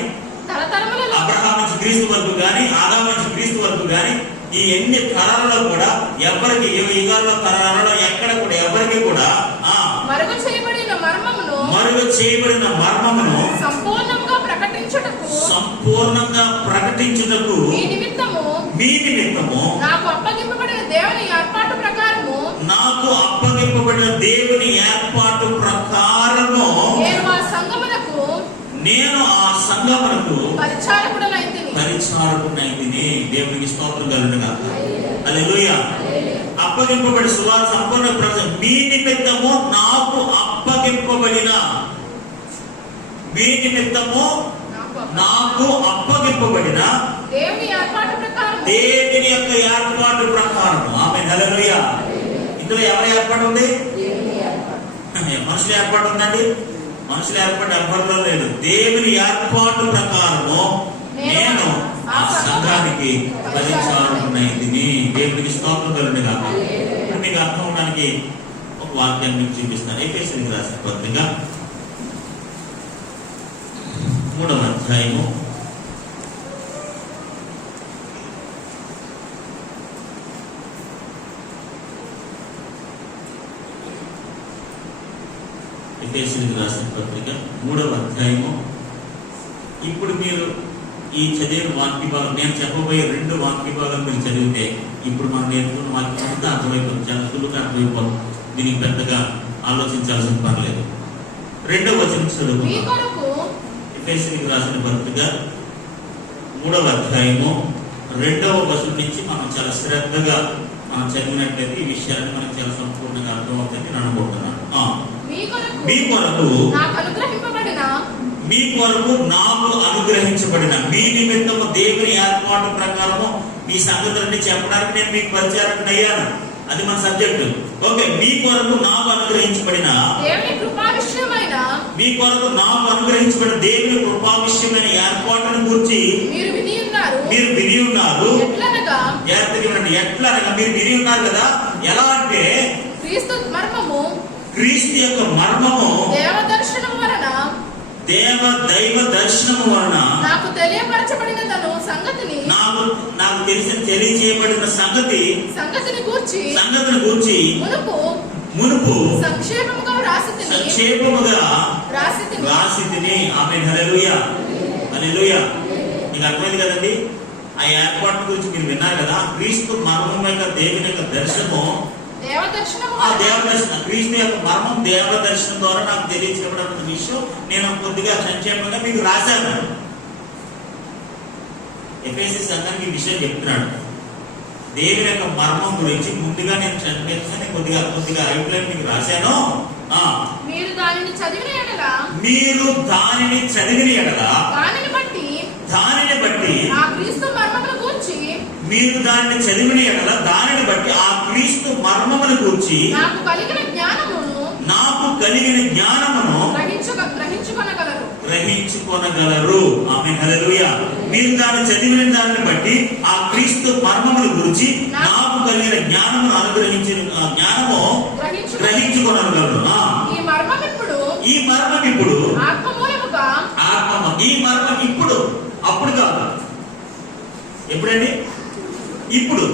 తరతరములలో అబ్రహాం నుంచి క్రీస్తు వరకు కానీ, ఆదాము నుంచి క్రీస్తు వరకు కానీ, ఈ ఎన్ని తరాలలో కూడా ఎవరికి, యుగ యుగాల్లో తరాలలో ఎక్కడ కూడా ఎవరికి కూడా మరుగు చేయబడిన మర్మమును సంపూర్ణంగా ప్రకటించుటకు మీ నిమిత్తము నాకు అప్పగింపబడిన దేవుని ఏర్పాటు ప్రకారము నేను ఆ సంఘమునకు పరిచారకుడనైతిని. దేవునికి స్తోత్రం కలుగునుగా. హల్లెలూయా. అప్పగింపబడి సువార్త సంపూర్ణ మీ నిమిత్తము నాకు అప్పగింపబడిన దేవుని ఏర్పాటు ప్రకారం, దేవుని యొక్క ఏర్పాటు ప్రకారం. ఆమేన్, హల్లెలూయా. ఇందులో ఎవరి ఏర్పాటు ఉంది? మనుషుల ఏర్పాటు ఉందండి? మనుషుల ఏర్పాటు ఎవరిలో లేదు. దేవుని ఏర్పాటు ప్రకారము నేను ఆ సంఘానికి పరిచారకుడనైతిని. దేవునికి స్తోత్రం కలుగునుగా. ఇప్పుడు మీకు అర్థం అవడానికి ఒక వాక్యాన్ని మీకు చూపిస్తాను. ఎఫెసీయులకు రాసిన పత్రిక 3వ అధ్యాయము 3వ అధ్యాయము. ఇప్పుడు మీరు ఈ చదివిన వాక్య భాగం, నేను చెప్పబోయే 2 వాక్య భాగాలు మీరు చదివితే ఇప్పుడు మనం నేర్చుకున్న వాక్యం అంతా అర్థమైపోతుంది, చాలా సులువుగా అర్థమైపోతుంది. దీనికి పెద్దగా ఆలోచించాల్సిన పర్లేదు. 2వ వచనం చదువుకుందాం. ఎఫెసీయులకు రాసిన పత్రిక 3వ అధ్యాయము 2వ వచనం నుంచి మనం చాలా శ్రద్ధగా మనం చదివినట్లయితే ఈ విషయాన్ని మనకు చాలా సంపూర్ణంగా అర్థమవుతుంది నేను అనుకుంటున్నాను. మీ కొరకు నాకు అనుగ్రహించబడిన మీ నిమిత్తము దేవుని ఏర్పాటు ప్రకారము మీ సంగతులన్నీ చెప్పడానికి నేను మీకు పరిచారకుని అయ్యాను. అది మన సబ్జెక్టు. ఓకే. మీ కొరకు నాకు అనుగ్రహించబడిన దేవుని కృపా విషయమైన దేవుని కృపా విషయమైన ఏర్పాటును గురించి మీరు విని ఉన్నారు. ఎట్లనగా మీరు విని ఉన్నారు కదా. ఎలా అంటే క్రీస్తు యొక్క మర్మము దైవ దర్శనము వలన నాకు తెలియపరచబడిన సంగతిని నాకు తెలియచేయబడిన సంగతిని గూర్చి మునుపు సంక్షేపముగా రాసితిని. ఆమేన్, హల్లెలూయా, హల్లెలూయా. మీకు అర్థమైంది కదండి. ఆ ఏర్పాటు గురించి మీరు విన్నారు కదా. క్రీస్తు మర్మం యొక్క దేవుని యొక్క దర్శనము, ఆ దేవదర్శనం, క్రీస్తు యొక్క మర్మం దేవదర్శనం ద్వారా నాకు తెలియచేయబడిన విషయం నేను కొద్దిగా సంక్షేమంగా మీకు రాశాను. ఎఫెసీ సంఘానికి ఈ విషయం చెప్తున్నాడు. దేవుని యొక్క మర్మం గురించి ముందుగా నేను సంక్షేమంగా కొద్దిగా అవుట్లైన్ మీకు రాశాను. మీరు దానిని చదివిన ఎడల దానిని బట్టి ఆ క్రీస్తు మర్మమును గూర్చి మీరు దానిని చదివిన ఎడల దానిని బట్టి ఆ క్రీస్తు మర్మమును గూర్చి నాకు కలిగిన జ్ఞానమును గ్రహించుకొనగలరు. ఆమేన్, హల్లెలూయా. మీరు దాన్ని చదివిన దానిని బట్టి ఆ క్రీస్తు మర్మముల గురించి నాకు కలిగిన జ్ఞానము గ్రహించుకొనగలరు. ఈ మర్మం ఇప్పుడు అప్పుడు కాదు. ఎప్పుడండి? ఇప్పుడు,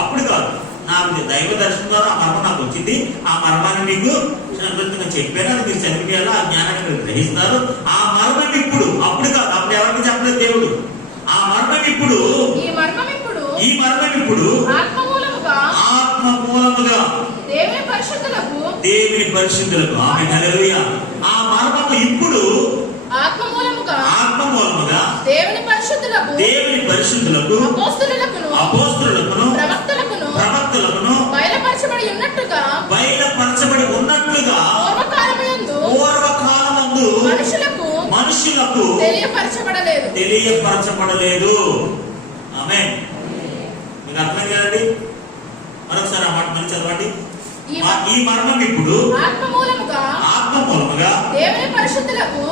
అప్పుడు కాదు. నాకు దైవ దర్శనం ద్వారా ఆ మర్మం నాకు వచ్చింది. ఆ మర్మాన్ని మీకు సంతృప్తిగా చెప్పాను. అది మీరు చదివేలా ఆ జ్ఞానాన్ని మీరు గ్రహిస్తారు. ఆ మర్మం ఇప్పుడు, అప్పుడు కాదు. అప్పుడు ఎవరికి చెప్పలేదు దేవుడు. ఆ మర్మం ఇప్పుడు, ఆత్మ మూలముగా దేవుని పరిశుద్ధులకు. ఆమేన్, హల్లెలూయా. ఆ మర్మము ఇప్పుడు ఆత్మ మూలముగా దేవుని పరిశుద్ధులకు అపోస్తలులకును ప్రవక్తలకును బయలుపరచబడి ఉన్నట్టుగా పూర్వకాలమందు మనుషులకు తెలియపరచబడలేదు. ఆమేన్. మీకు అర్థం కదండి? మరొకసారి ఆ మాట మళ్ళీ చదవండి. ఈ మర్మం ఇప్పుడు ఆత్మ మూలముగా దేవుని పరిశుద్ధులకు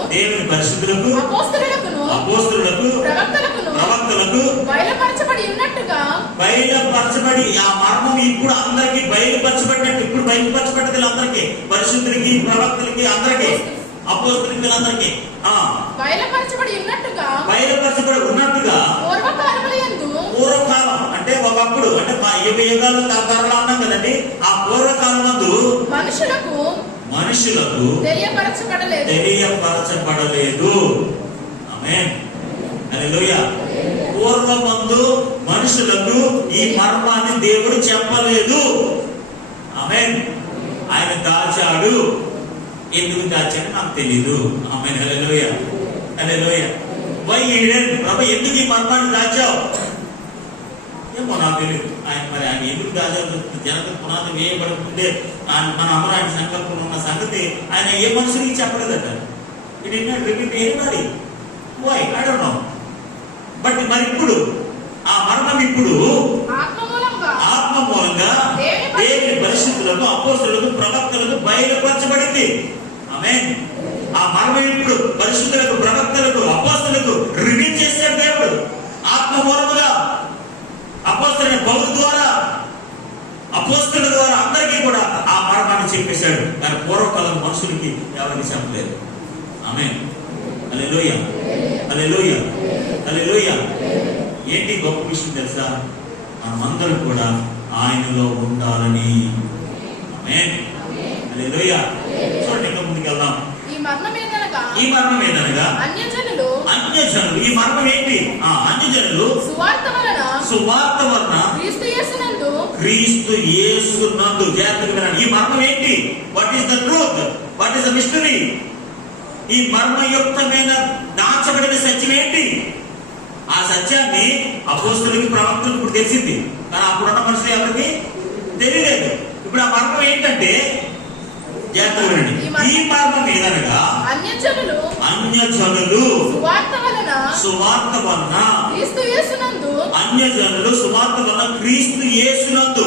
అపోస్తలులకు ప్రవక్తలకు బయలుపరచబడి ఆ మర్మం ఇప్పుడు అందరికి బయలుపరచబడినట్టు. ఇప్పుడు బయలుపరచబడ్డది అందరికి, పరిశుద్ధులకి, ప్రవక్తలకి, అందరికి, అపోస్తలులకి, అందరికి బయలుపరచబడి ఉన్నట్టుగా పూర్వకాలం అంటే ఒకప్పుడు, అంటే యుగ యుగాలు తరతరాలు అన్నాం కదండి. ఆ పూర్వకాలం నందు మనుషులకు తెలియపరచబడలేదు. ఆమేన్, హల్లెలూయా. పూర్వమందు మనుషులకు ఈ మర్మాన్ని దేవుడు చెప్పలేదు. ఆమేన్. ఆయన దాచాడు. ఎందుకు దాచాడు నాకు తెలీదు. ఆమేన్, హల్లెలూయా, హల్లెలూయా. Why hidden? ప్రభు ఎందుకు ఈ మర్మాన్ని దాచావు? ఏమో నాకు తెలియదు. ఆయన ఎందుకు దాచారు? జనత పునాది వేయబడుతుంటే మన అమరాయణ సంకల్పం ఉన్న సంగతి ఆయన ఏ మనుషులకి చెప్పలేదట. It is not repeat anybody. Why? I don't know. But మరి ఇప్పుడు ఆ మర్మం ఇప్పుడు ఆత్మ మూలంగా దేవుని పరిశుద్ధులకు, అపోస్తలులకు, ప్రవక్తలకు బయలుపరచబడింది. ఆమేన్. ఆ మర్మం ఇప్పుడు పరిశుద్ధులకు, ప్రవక్తలకు, అపోస్తలులకు రివీల్ చేశాడు దేవుడు ఆత్మ మూలముగా. అపోస్తలుని పౌలు ద్వారా, అపోస్తలుల ద్వారా అందరికీ కూడా ఆ మర్మాన్ని చెప్పేశాడు. కానీ పూర్వకాలం మనుషులకి ఎవరికి చెప్పలేదు. ఆమేన్, హల్లెలూయా, హల్లెలూయా, హల్లెలూయా. ఏంటి గొప్ప విషయం తెలుసా? మనమందరం కూడా ఆయనలో ఉండాలని. ఆమేన్, హల్లెలూయా. చూడండి, ఇంకా ముందుకు వెళ్దాం. ఈ మర్మం ఏదనగా అన్యజనులు. ఈ మర్మం ఏంటి? అన్యజనులు సువార్త వలన క్రీస్తు యేసునందు. జాగ్రత్తగా వినండి. ఈ మర్మం ఏంటి? What is the truth? What is the mystery? ఈ మర్మయుక్తమైన దాచబడిన సత్యం ఏంటి? ఆ సత్యాన్ని అపోస్తలులకి, ప్రవక్తలకు ఇప్పుడు తెలిసింది. కానీ అప్పుడున్న మనుషులు ఎవరికి తెలియలేదు. ఇప్పుడు ఆ మర్మం ఏంటంటే, ఈ మర్మం ఏదనగా అన్యజనులు సువార్త వలన అన్యజనులు సువార్త వలన క్రీస్తు యేసునందు.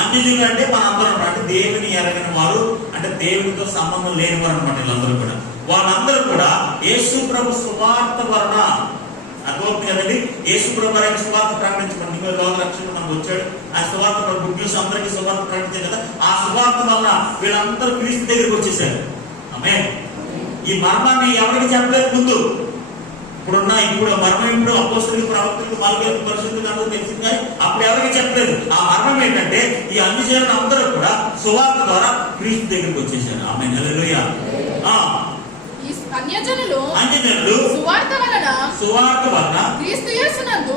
అన్యజనులు అంటే మనందరం, అంటే దేవుని ఎరగని వారు, అంటే దేవునితో సంబంధం లేని వారు అనమాట. వీళ్ళందరూ కూడా, వాళ్ళందరూ కూడా యేసు ప్రభు సువార్త వలన. అర్థమవుతుంది కదండి? యేసు ప్రభు వారికి సువార్త ప్రకటించడం, రక్షణ మనకు వచ్చాడు. ఆ సువార్త గుడ్ న్యూస్ అందరికీ సువార్త ప్రకటించారు కదా. ఆ సువార్త వలన వీళ్ళందరూ క్రీస్తు దగ్గరికి వచ్చేసారు. ఆమేన్. ఈ మర్మాన్ని ఎవరికి చెప్పలేదు ముందు. ఇప్పుడు మర్మం ఇప్పుడు అపోస్తలులకు, ప్రవక్తలకు, వాళ్ళకి, పరిశుద్ధులకు అందరూ తెలిసింది. కానీ అప్పుడు ఎవరికి చెప్పలేదు. ఆ మర్మం ఏంటంటే, ఈ అన్యజనులు అందరూ కూడా సువార్త ద్వారా క్రీస్తు దగ్గరికి వచ్చేసారు. ఆమేన్, హల్లెలూయా. అన్యజనులు సువార్త వలన క్రీస్తు యేసునందు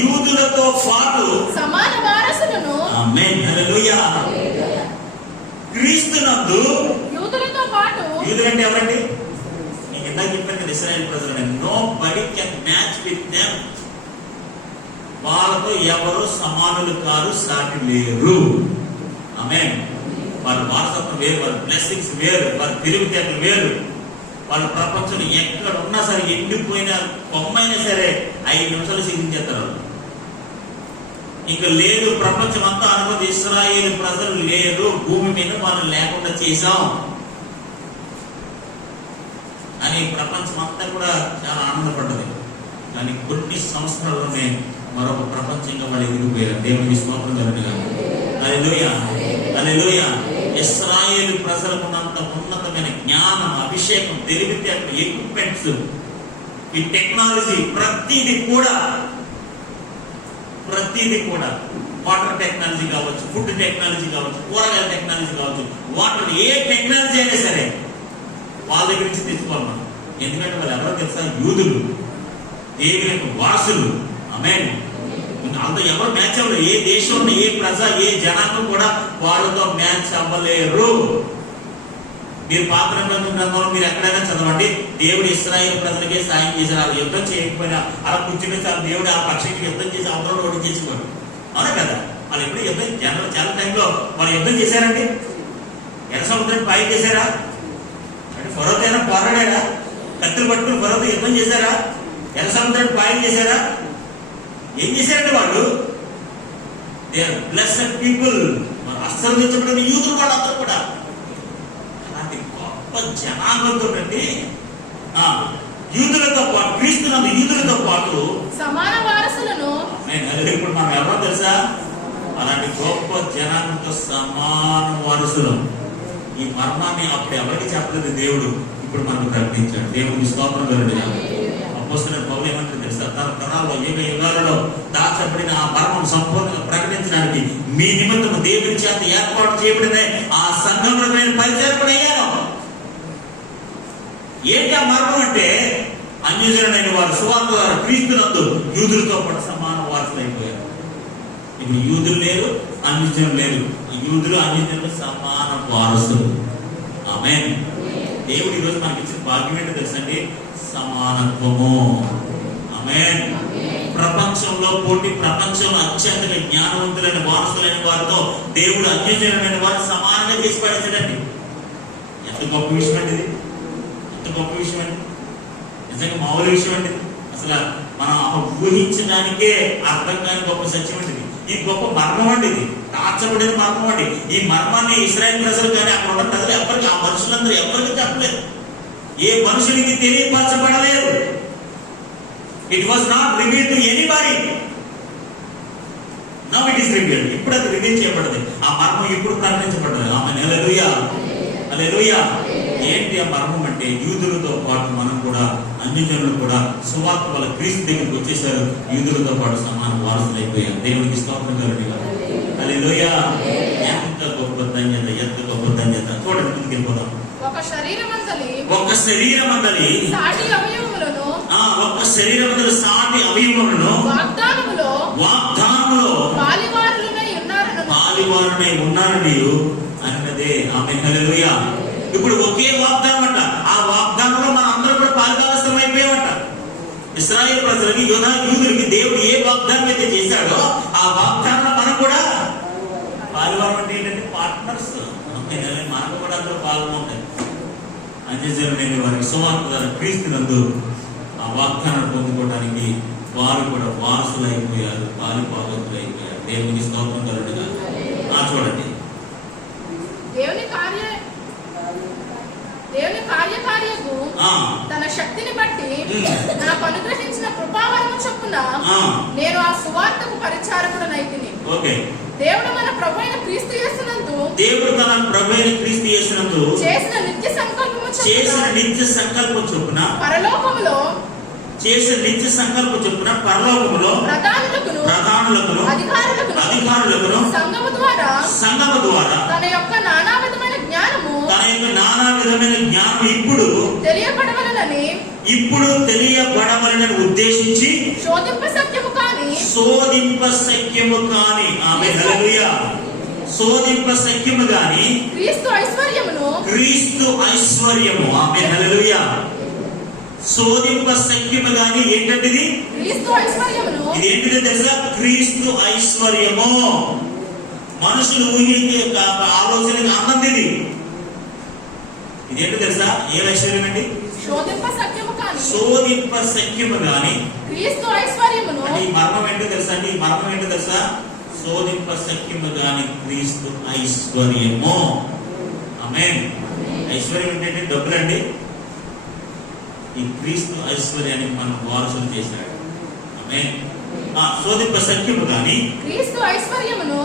యూదులతో పాటు సమాన వారసులను. ఆమేన్, హల్లెలూయా. క్రీస్తునందు యూదులతో పాటు. యూదులంటే ఎవరండి? నేను ఇందాక చెప్పాను కదా, ఇశ్రాయేల్ ప్రజలు. Nobody can match with them. వాళ్ళతో ఎవరు సమానులు కారు, సాటి లేరు. ఆమేన్. వాళ్ళ వారసత్వం వేరు, వాళ్ళ బ్లెస్సింగ్స్ వేరు, వాళ్ళ తెలివితేటలు వేరు. వాళ్ళ ప్రపంచంలో ఎక్కడ ఉన్నా సరే, ఎండిపోయిన కొమ్మైనా సరే 5 నిమిషాలు సిద్ధించేస్తారు. ఇంకా లేదు, ప్రపంచం అంతా అనుమతి, ఇశ్రాయేలు ప్రజలు లేరు, భూమి మీద మనం లేకుండా చేశాం అని ప్రపంచం అంతా కూడా చాలా ఆనందపడ్డది. కానీ కొన్ని సంవత్సరాల్లోనే మరొక ప్రపంచంగా వాళ్ళు ఎదిగిపోయారు. దేవునికి స్తోత్రం కలుగుగా. హల్లెలూయా, హల్లెలూయా. ఇశ్రాయేలు ప్రజలకు ఉన్నంత ఉన్నతమైన జ్ఞానం, అభిషేకం, తెలివితేటలు, ఎక్విప్మెంట్స్, ఈ టెక్నాలజీ, ప్రతిదీ కూడా వాటర్ టెక్నాలజీ కావచ్చు, ఫుడ్ టెక్నాలజీ కావచ్చు, కూరగాయల టెక్నాలజీ కావచ్చు, వాటర్ ఏ టెక్నాలజీ అయినా సరే వాళ్ళ దగ్గర నుంచి తెచ్చుకోవాలి మనం. ఎందుకంటే వాళ్ళు ఎవరో తెలుసా? యూదులు, దేవుని వారసులు. ఆమేన్. వాళ్ళతో ఎవరు మ్యాచ్ అవ్వలేరు. ఏ దేశంలో ఏ ప్రజ ఏ జనాంగం కూడా వాళ్ళతో మ్యాచ్ అవ్వలేరు. మీరు పాత నిబంధన గ్రంథంలో మీరు ఎక్కడైనా చదవండి, దేవుడు ఇశ్రాయేలు ప్రజలకే సాయం చేశారు. వాళ్ళు యుద్ధం చేయకపోయినా అలా కూర్చుని దేవుడు ఆ పక్షికి యుద్ధం చేసి అందరూ ఓడించేసుకోండి. అవునా కదా? వాళ్ళు ఎప్పుడు యుద్ధం చాలా టైంలో వాళ్ళు యుద్ధం చేశారండి. ఎర్ర సముద్రాన్ని పైకి చేశారా? అంటే ఫరోతో అయినా పోరాడారా? కత్తులు పట్టుకుని ఫరోతో యుద్ధం చేశారా? ఎర్ర సముద్రాన్ని పైకి చేశారా? ఏం చేశారండి వాళ్ళు? They are blessed people. ఆశీర్వదించబడిన యూదులు వాళ్ళందరూ కూడా అలాంటి గొప్ప జనాంగంతో అండి యూదులతో పాటు క్రీస్తునందు యూదులతో పాటు సమాన వారసులను ఇప్పుడు మనం ఎవరో తెలుసా? అలాంటి గొప్ప జనాంగంతో సమాన వారసులు. ఈ మర్మాన్ని అప్పుడు ఎవరికి చెప్పలేదు దేవుడు, ఇప్పుడు మనకు ప్రకటించాడు. దేవుడికి స్తోత్రం కలుగుతుంది. అపోస్తలుడైన పౌలు ఏమంటారు తెలుసా? తన తరాల్లో యుగాలలో దాచబడిన ఆ మర్మం సంపూర్ణంగా ప్రకటించడానికి మీ నిమిత్తము దేవుని చేత ఏర్పాటు చేయబడిన ఆ సంఘంలో నేను పరిచయపడయ్యాను. ఏంటి ఆ మర్మం అంటే, అన్యజనులైన వారు సువార్త ద్వారా క్రీస్తునందు యూదులతో పాటు సమాన వారసులు అయిపోయారు. ఇప్పుడు యూదులు లేరు, అన్యజనులు లేరు. యూదులు అన్యజనులు సమాన వారసులు. ఆమేన్. దేవుడు ఈరోజు మనకి ఇచ్చిన భాగ్యం ఏంటో తెలుసండి? సమానత్వము. ఆమేన్. ప్రపంచంలో పోటీ, ప్రపంచంలో అత్యంతగా జ్ఞానవంతులైన వారసులైన వారితో దేవుడు అన్యజనులైన వారు సమానంగా చేసి పడేసాడండి. ఎంత గొప్ప విషయం అండి ఇది! ఎంత గొప్ప విషయం అండి! నిజంగా మామూలు విషయం అండి. అసలు మనం ఊహించడానికే అర్థం కాని గొప్ప సత్యం అండి. ఈ గొప్ప మర్మం అండి. ఇది దాచబడిన మర్మం అండి. ఈ మర్మాన్ని ఇశ్రాయేలు ప్రజలు కానీ అక్కడ ఉన్న ప్రజలు ఎవరికి, ఆ మనుషులందరూ ఎవరికి చెప్పలేదు. ఏ మనుషునికి తెలియపరచబడలేదు. It was not revealed to anybody. Now it is revealed. ఇప్పుడు అది రివీల్ చేయబడింది. ఆ మర్మం ఇప్పుడు ప్రకటించబడ్డది. ఆమేన్. హల్లెలూయా, హల్లెలూయా. ఏంటి ఆ మర్మం అంటే, యూదులతో పాటు మనం కూడా, అన్ని జనులు కూడా సువార్త వల్ల క్రీస్తు దగ్గరికి వచ్చేసారు. యూదులతో పాటు సమాన వారసులు అయిపోయారు. దేవునికి స్తోత్రం కలుగుతుంది. హల్లెలూయా. ఎంత గొప్ప ధన్యత, ఎంత గొప్ప ధన్యత. చూడండి, ముందుకు వెళ్ళిపోదాం. ఒక శరీరమందలి సాటి అవయవములను ఒక్క శరీరమందలి సాటి అవయవములను వాగ్దానములో పాలివారులై ఉన్నారని అన్నదే. ఆమేన్. హల్లెలూయా. ఇప్పుడు ఒకే వాగ్దానం అంట. ఆ వాగ్దానంలో మనం అందరం కూడా పాలుభాగస్థులం అయిపోయామంట. ఇశ్రాయేలు ప్రజలకి, యూదులకి దేవుడు ఏ వాగ్దానం అయితే చేశాడో ఆ వాగ్దానంలో మనం కూడా పాలువారం అంటే ఏంటంటే పార్ట్నర్స్. మనకు కూడా అందులో పాల్గొంటాయి. అన్యజనులైన వారికి సువార్త ద్వారా క్రీస్తునందు ఆ వాగ్దానాన్ని పొందుకోవడానికి వారు కూడా వారసులు అయిపోయారు, పాలుభాగస్తులు అయిపోయారు. దేవునికి స్తోత్రం కలుగునుగా. చూడండి, దేవుని కార్యకార్యకు తన శక్తిని బట్టి నాకు అనుగ్రహించిన కృపావరము చొప్పున నేను ఆ సువార్తకు పరిచారకుడనైతిని. దేవుడు మన ప్రభువైన క్రీస్తు యేసునందు చేసిన నిత్య సంకల్పము చొప్పున పరలోకములో ప్రధానులకును అధికారులకును సంఘము ద్వారా తన యొక్క నానా విధమైన జ్ఞానము ఇప్పుడు తెలియబడవలనని ఉద్దేశించి శోధింప సఖ్యము కాని ఆమేన్. హల్లెలూయా. శోధింప సఖ్యము గాని క్రీస్తు ఐశ్వర్యము. ఆమేన్. హల్లెలూయా. శోధింప సఖ్యము గాని ఏంటంటే ఇది ఏంటిదో తెలుసా? క్రీస్తు ఐశ్వర్యము. మనుషులు ఊహించే ఆలోచనకి అన్నది ఇది. ఇదేంటో తెలుసా? ఏ ఐశ్వర్యం అండి? శోధింప సఖ్యము గాని క్రీస్తు ఐశ్వర్యమును. ఈ మర్మం ఏంటో తెలుసా అండి? ఈ మర్మం ఏంటో తెలుసా? శోధింప సఖ్యము గాని క్రీస్తు ఐశ్వర్యము. ఆమేన్. ఐశ్వర్యం ఏంటంటే డబ్బులండి. ఈ క్రీస్తు ఐశ్వర్యానికి మనం వారసులు చేశాడు. ఆమేన్. శోధింప సఖ్యము గాని క్రీస్తు ఐశ్వర్యమును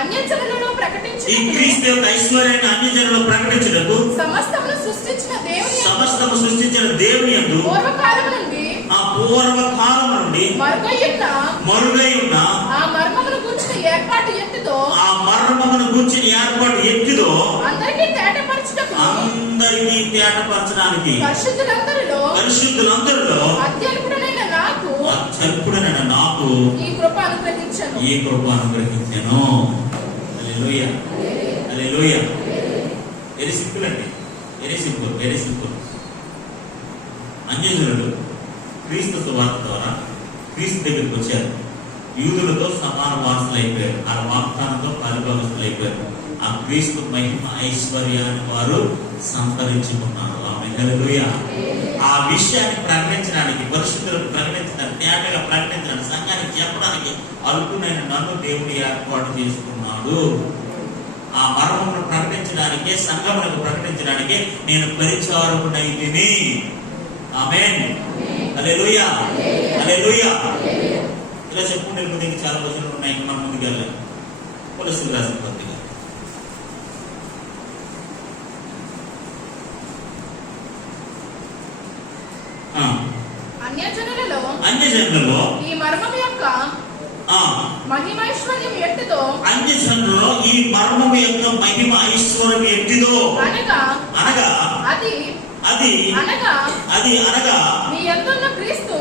అన్యజనులలో ప్రకటించుటకు, ఈ క్రీస్తు యొక్క ఐశ్వర్యాన్ని అన్యజనులలో ప్రకటించుటకు సమస్తమును సృష్టించిన దేవుని యందు పూర్వకాలము నుండి మరుగై ఉన్న ఆ మర్మమును గూర్చిన ఏర్పాటు ఎట్టిదో అందరికీ తేటపరచడానికి పరిశుద్ధులందరిలో అత్యల్పుడైన నాకు ఈ కృప అనుగ్రహించెను. ఈ కృప అనుగ్రహించెను. హల్లెలూయా, హల్లెలూయా. వెరీ సింపుల్ అండి, వెరీ సింపుల్, వెరీ సింపుల్. అన్యజనులు క్రీస్తు సువార్త ద్వారా క్రీస్తు దగ్గరికి వచ్చారు. యూదులతో సమాన వారసులు అయిపోయారు. ఆ వాగ్దానంతో పాలిభాగస్తులు అయిపోయారు. ఆ క్రీస్తు మహిమ ఐశ్వర్యాన్ని వారు సంతరించుకున్నారు. ఆమె హల్లెలూయా. ఆ విషయాన్ని ప్రకటించడానికి, పరిశుద్ధులకు ప్రకటించడానికి, తేటగా ప్రకటించడానికి, సంఘానికి చెప్పడానికి అల్పునైన నన్ను దేవుడు ఏర్పాటు చేసుకున్నాడు. ఆ మర్మమును ప్రకటించడానికి, సంఘములకు ప్రకటించడానికి నేను పరిచారకుడైతిని. ఆమేన్, హల్లెలూయా, హల్లెలూయా. ఇలా చెప్పుకుంటే ముందుకు చాలా రోజులు ఉన్నాయి. మనం ముందుకు వెళ్ళాలి. కొలస్సీయులకు రాసిన పత్రిక అన్యజనులలో ఈ మర్మం యొక్క మహిమైశ్వర్యం ఎట్టిదో, అన్యజనులలో ఈ మర్మము యొక్క మహిమ ఐశ్వర్యం ఎట్టిదో అనగా అనగా అది అది అనగా అది అనగా మీ యందున్న క్రీస్తు,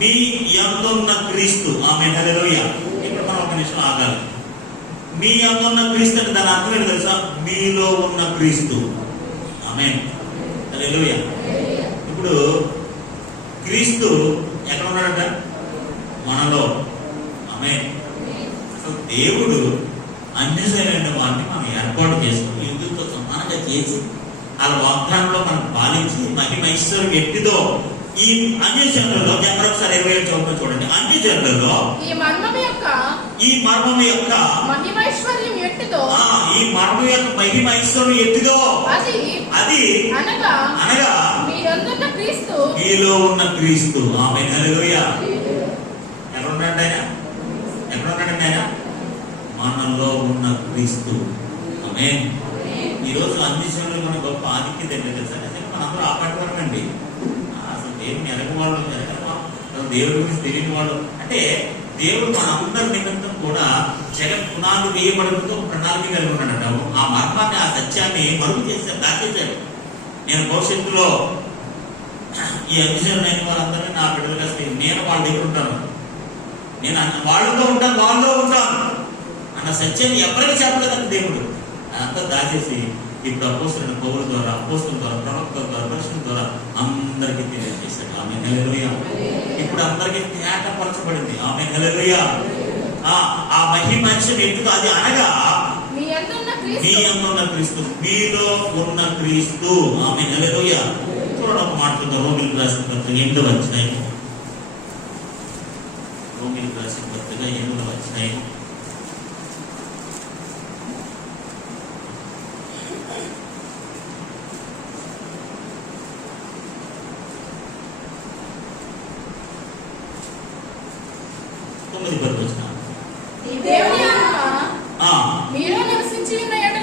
మీ యందున్న క్రీస్తు. ఆమేన్, హల్లెలూయా. ఇప్పుడు మనం ఒక నిమిషం ఆగాలి. మీ యందున్న క్రీస్తు అంటే దాని అర్థం ఏంటో తెలుసా? మీలో ఉన్న క్రీస్తు. ఆమేన్, హల్లెలూయా. ఇప్పుడు క్రీస్తు ఎక్కడ ఉన్నాడంట? మనలో. ఆమేన్. అసలు దేవుడు అన్యజనులైన వారిని మనం ఏర్పాటు చేసుకుని యూదులతో సమానంగా చేసి వాళ్ళ వాగ్దానంలో మనం పాలించి మహిమైశ్వర్యం ఎట్టిదో ఈ అన్యజనులలో, మరొకసారి 27 చదువుకొని చూడండి. అన్యజనులలో ఈ మర్మం యొక్క మహిమైశ్వర్యం ఎట్టిదో, ఈ మర్మం యొక్క మహిమైశ్వర్యం ఎట్టిదో అది అది అనగా అనగా మీ యందున్న క్రీస్తు, మీలో ఉన్న క్రీస్తు. ఆమేన్, హల్లెలూయా. ఎక్కడ ఉన్నాడు ఆయన? ఎక్కడ ఉన్నాడండి ఆయన? మనలో ఉన్న క్రీస్తు. ఆమేన్. ఈ రోజు అన్ని సమయంలో మన గొప్ప ఆధిక్యత ఏంటంటే తెలుసా? మనందరూ ఆపాటపడమండి. అసలు దేవుని ఎరగ వాళ్ళు, అసలు దేవుడి గురించి తెలియని వాళ్ళు. అంటే దేవుడు మన అందరి నిమిత్తం కూడా జగన్ పునాది వేయబడుతూ ప్రణాళిక కలిగి ఉన్నాడట. ఆ మర్మాన్ని, ఆ సత్యాన్ని మరుగు చేశారు, దాచేశారు. నేను భవిష్యత్తులో ఈ అభిషేకమైన వాళ్ళందరినీ నా బిడ్డలుగా నేను వాళ్ళ దగ్గర ఉంటాను, నేను వాళ్ళతో ఉంటాను, వాళ్ళలో ఉంటాను అన్న సత్యాన్ని ఎవరికి చెప్పలేదండి దేవుడు. అంతా దాచేసి ఇప్పుడు అపోస్తలుడైన పౌలు ద్వారా, అపోస్తలుల ద్వారా, ప్రవక్తల ద్వారా, పరిశుద్ధుల ద్వారా అందరికీ తెలియజేశాడు. ఆమేన్, హల్లెలూయా. ఇప్పుడు అందరికీ తేటపరచబడింది. ఆమేన్, హల్లెలూయా. ఆ మహిమ మనిషిని ఎందుకు? అది అనగా మీ యందున్న క్రీస్తు, మీలో ఉన్న క్రీస్తు. ఆమేన్, హల్లెలూయా. చూడండి ఒక మాట చూద్దాం. రోమీయులకు రాసిన పత్రిక 8వ అధ్యాయం. రోమీయులకు రాసిన పత్రిక 8వ అధ్యాయం.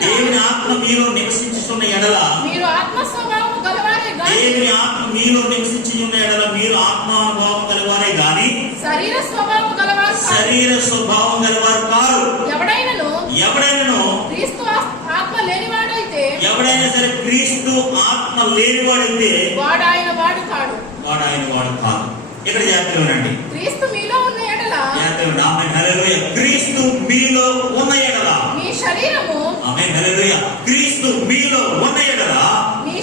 దేవుని ఆత్మ మీలో నివసించుచున్న ఎడల మీరు ఆత్మ స్వభావము గలవారే గాని, దేవుని ఆత్మ మీలో నివసించుచున్న ఎడల మీరు ఆత్మానుభావం గలవారే గాని శరీర స్వభావం గలవారు కారు. ఎవడైనను క్రీస్తు ఆత్మ లేనివాడైతే, ఎవడైనా సరే క్రీస్తు ఆత్మ లేనివాడైతే వాడు ఆయన వాడు కాడు. ఇక్కడ జాగ్రత్తగా వినండి. క్రీస్తు మీలో ఉన్న ఎడల, ఆమేన్, హల్లెలూయా. క్రీస్తు మీలో ఉన్న ఎడల మీ శరీరము, ఆమేన్, హల్లెలూయా. క్రీస్తు మీలో ఉన్న ఎడల మీ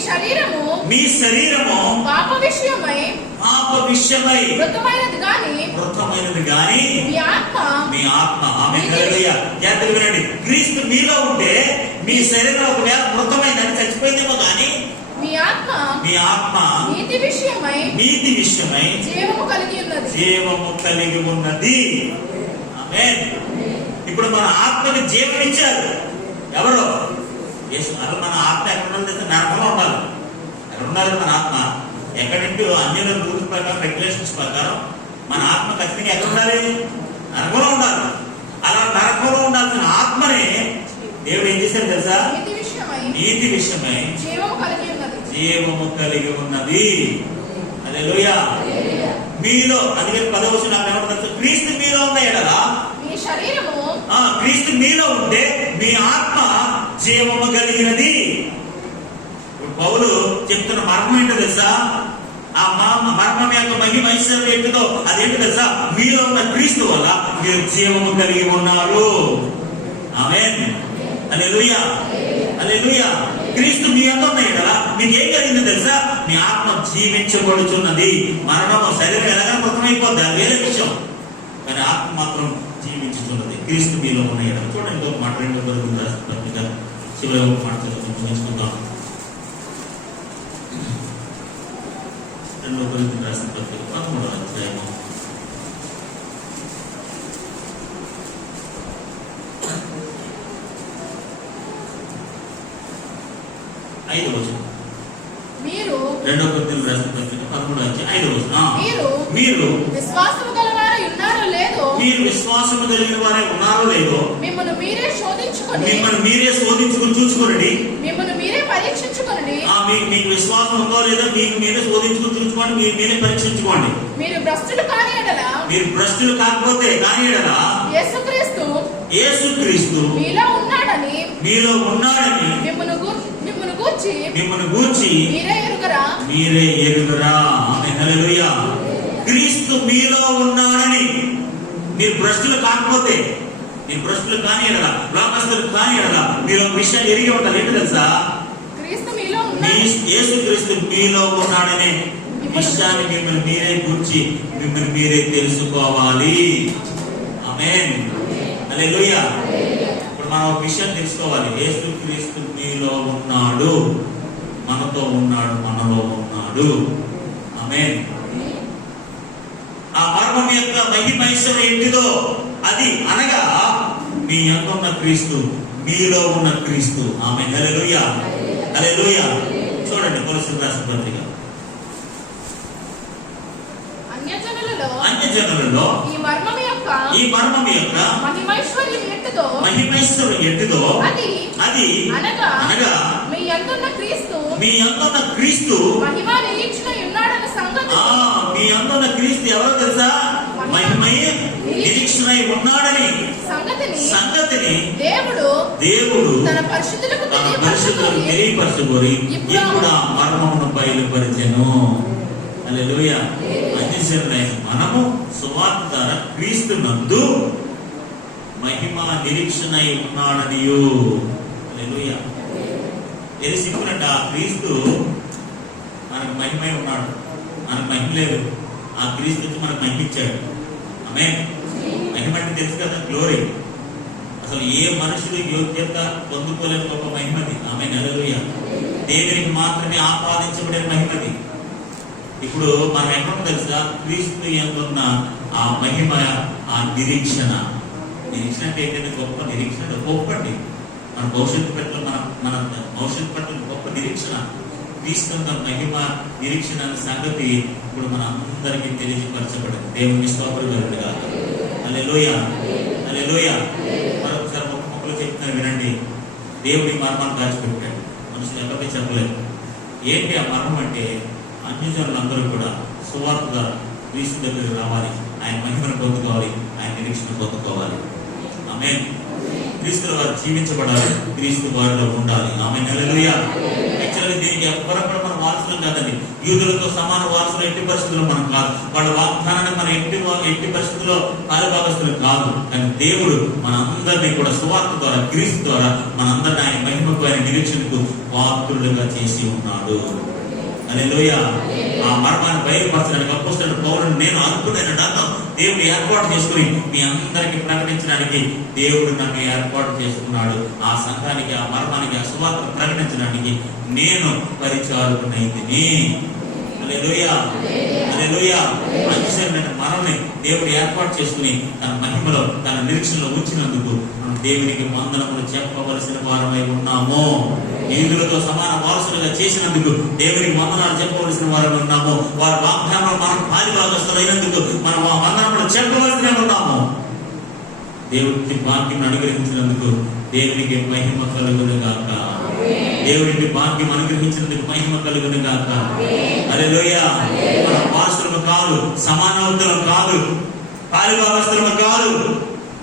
శరీరము పాప విషయమై మృతమైనది గాని మీ ఆత్మ. ఆమేన్, హల్లెలూయా. జాగ్రత్తగా వినండి. క్రీస్తు మీలో ఉంటే మీ శరీరం ఒకవేళ మృతమైందని, చచ్చిపోయిందేమో కానీ మీ ఆత్మ నీతి విషయమై జీవము కలిగి ఉన్నది. ఆమేన్. ఇప్పుడు మన ఆత్మకి జీవం ఇచ్చారు ఎవరు? యేసు. అసలు మన ఆత్మ ఎక్కడ ఉండాలి? నరకంలో ఉండాలి. ఎక్కడ ఉండాలి మన ఆత్మ? ఎక్కడంటే అన్ని రూల్స్ ప్రకారం, రెగ్యులేషన్స్ ప్రకారం మన ఆత్మ ఖచ్చితంగా ఎక్కడ ఉండాలి? నరకంలో ఉండాలి. అలా నరకంలో ఉండాల్సిన ఆత్మని దేవుడు ఏం చేశారు తెలుసా? నీతి విషయమై జీవము కలిగి ఉన్నది. హల్లెలూయా. మీలో, అందుకే 10వ వచనం నాకు ఏమంటుంది? క్రీస్తు మీలో ఉన్న ఎడల మీ శరీరము, క్రీస్తు మీలో ఉంటే మీ ఆత్మ జీవము కలిగినది. ఇప్పుడు పౌలు చెప్తున్న మర్మం ఏంటో తెలుసా? ఆ మర్మం యొక్క మహిమ ఐశ్వర్యం ఏంటిదో అదేంటి తెలుసా? మీలో ఉన్న క్రీస్తు వల్ల మీరు జీవము కలిగి ఉన్నారు. ఆమేన్. హల్లెలూయా, హల్లెలూయా. క్రీస్తు మీ అంతా ఉన్నాయి కదా, మీకు ఏం కలిగిందో తెలుసా? మీ ఆత్మ జీవించబడుచున్నది. మరణము శరీరం ఎలాగైనా మృతమైపోద్ది, అది వేరే విషయం. కానీ ఆత్మ మాత్రం జీవించుతున్నది. క్రీస్తు మీలో ఉన్నాయి కదా. చూడండి ఒక మాట, 2 Corinthians రాసిన పత్రిక చివరి ఒక మాట చదువుకుందాం. 2 Corinthians రాసిన పత్రిక 13వ అధ్యాయము 5వ వచనం. మీరు 2 Corinthians రాసిన పత్రిక 13వ అధ్యాయం 5వ వచనం. మీరు విశ్వాసము గలవారై ఉన్నారో లేదో, మీరు విశ్వాసము కలిగిన వారే ఉన్నారో లేదో మిమ్మల్ని మీరే శోధించుకొని, మిమ్మల్ని మీరే శోధించుకుని చూసుకోండి. మిమ్మల్ని మీరే పరీక్షించుకొని, మీకు విశ్వాసం ఉందో లేదో మీకు మీరే శోధించుకుని చూసుకోండి, మీరు మీరే పరీక్షించుకోండి. మీరు భ్రష్టులు కాని ఎడల, మీరు భ్రష్టులు కాకపోతే కాని ఎడల యేసుక్రీస్తు మీలో ఉన్నాడని మిమ్మల్ని గూర్చి మీరే ఎరుగరా. ఆమేన్. హల్లెలూయా. క్రీస్తు మీలో ఉన్నాడని మీరు భ్రష్టులు కాకపోతే, మీరు భ్రష్టులు కాని ఎడల, లోకస్తులు కాని ఎడల మీరు ఒక విషయాన్ని ఎరిగి ఉండాలి. ఏంటి తెలుసా? యేసుక్రీస్తు మీలో ఉన్నాడనే విషయాన్ని మిమ్మల్ని మీరే గూర్చి మిమ్మల్ని మీరే తెలుసుకోవాలి. ఆమేన్. హల్లెలూయా. ఇప్పుడు మనం ఒక విషయం తెలుసుకోవాలి. యేసుక్రీస్తు మీలో ఉన్నాడు, మనతో ఉన్నాడు, మనలో ఉన్నాడు. ఆమేన్. ఆ మర్మం యొక్క మహిమ ఐశ్వర్యం ఏంటిదో అది అనగా మీ యందున్న క్రీస్తు, మీలో ఉన్న క్రీస్తు. ఆమేన్. హల్లెలూయా, హల్లెలూయా. చూడండి కొలస్సీయులకు రాసిన పత్రిక. అన్యజనులలో ఈ మర్మం యొక్క మహిమైశ్వర్యం ఎట్టిదో అది అనగా మీ యందున్న క్రీస్తు మహిమా నిరీక్షణై ఉన్నాడన్న సంగతి. మీ యందున్న క్రీస్తు ఎవరో తెలుసా? మహిమయే నిరీక్షణై ఉన్నాడని సంగతిని దేవుడు తన పరిశుద్ధులకు తెలియపరచుకొని ఇప్పుడు ఆ మర్మమును బయలుపరిచెను. హల్లెలూయా. అన్యజనులైన మనము సువార్త ద్వారా క్రీస్తు నందు మహిమ నిరీక్షణై ఉన్నాడనియు. హల్లెలూయా. ఏది సింపుల్ ఆ క్రీస్తు మనకు మహిమై ఉన్నాడు, మనకు మహిమ లేదు. ఆ క్రీస్తు మనకు మహిమ ఇచ్చాడు. ఆమేన్. మహిమ అంటే తెలుసు కదా, గ్లోరీ. అసలు ఏ మనుషులు యోగ్యత పొందుకోలేని గొప్ప మహిమది. ఆమేన్. హల్లెలూయా. దేవునికి మాత్రమే ఆపాదించబడిన మహిమది. ఇప్పుడు మనం ఎక్కడ తెలుసా? క్రీస్తు యందున్న ఆ మహిమ, ఆ నిరీక్షణ. నిరీక్షణ అంటే ఏంటంటే గొప్ప నిరీక్షణ, గొప్పండి. మన భవిష్యత్తు పట్ల మన భవిష్యత్తు పట్ల గొప్ప నిరీక్షణ. క్రీస్తు మహిమ నిరీక్షణ అనే సంగతి ఇప్పుడు మన అందరికీ తెలియపరచబడింది. దేవుని స్తోత్రం కలుగునుగా. హల్లెలూయా, హల్లెలూయా. మరొకసారి మొక్కలు చెప్తున్నారు వినండి. దేవుడి మర్మాన్ని దాచిపెట్టాడు, మనుషులు ఎవరికీ చెప్పలేదు. ఏంటి ఆ మర్మం అంటే? అన్యజనులందరూ కూడా సువార్త ద్వారా క్రీస్తు దగ్గరికి రావాలి, ఆయన మహిమను పొందుకోవాలి, ఆయన నిరీక్షణ పొందుకోవాలి. ఆమేన్. క్రీస్తు వారు జీవించబడాలి, క్రీస్తు వారిలో ఉండాలి. ఆమేన్. హల్లెలూయా. యాక్చువల్లీ దీనికి ఎవరు కూడా మనం వారసులం కాదండి. యూదులతో సమాన వారసులు ఎట్టి పరిస్థితుల్లో మనం కాదు. వాళ్ళ వాగ్దానాన్ని మన ఎట్టి పరిస్థితుల్లో పాలుభాగస్తులు కాదు. కానీ దేవుడు మన అందరినీ కూడా సువార్త ద్వారా, క్రీస్తు ద్వారా మనందరినీ ఆయన మహిమకు, ఆయన నిరీక్షణకు పాత్రులుగా చేసి ఉన్నాడు. హల్లెలూయా. ఆ మర్మాన్ని బయలుపరచడానికి అపోస్తలుడు పౌలును నేను అనుకున్నాను. దేవుడు ఏర్పాటు చేసుకుని మీ అందరికి ప్రకటించడానికి దేవుడు నన్ను ఏర్పాటు చేసుకున్నాడు. ఆ సంఘానికి, ఆ మర్మానికి, ఆ సువార్త ప్రకటించడానికి నేను పరిచారకునైతిని. హల్లెలూయా, హల్లెలూయా. అతిశయమైన మనల్ని దేవుడు ఏర్పాటు చేసుకుని తన మహిమలో, తన నిరీక్షణలో ఉంచినందుకు మనం దేవునికి వందనములు చెప్పవలసిన వారమై ఉన్నాము. యూదులతో సమాన వారసులుగా చేసినందుకు దేవునికి వందనాలు చెప్పవలసిన వారమై ఉన్నాము. వారి వాగ్దానాలు మనం పాలిభాగస్తులైనందుకు మనం ఆ వందనములు చెప్పవలసిన ఉన్నాము. దేవుడికి భాగ్యం అనుగ్రహించినందుకు దేవునికి మహిమ కలుగునుగాక. దేవుడికి భాగ్యం అనుగ్రహించినందుకు మహిమ కలుగునుగాక. హల్లెలూయా. మన వారసులు కాదు, సమానవంతులు కాదు, పాలిభాగస్తులు కాదు.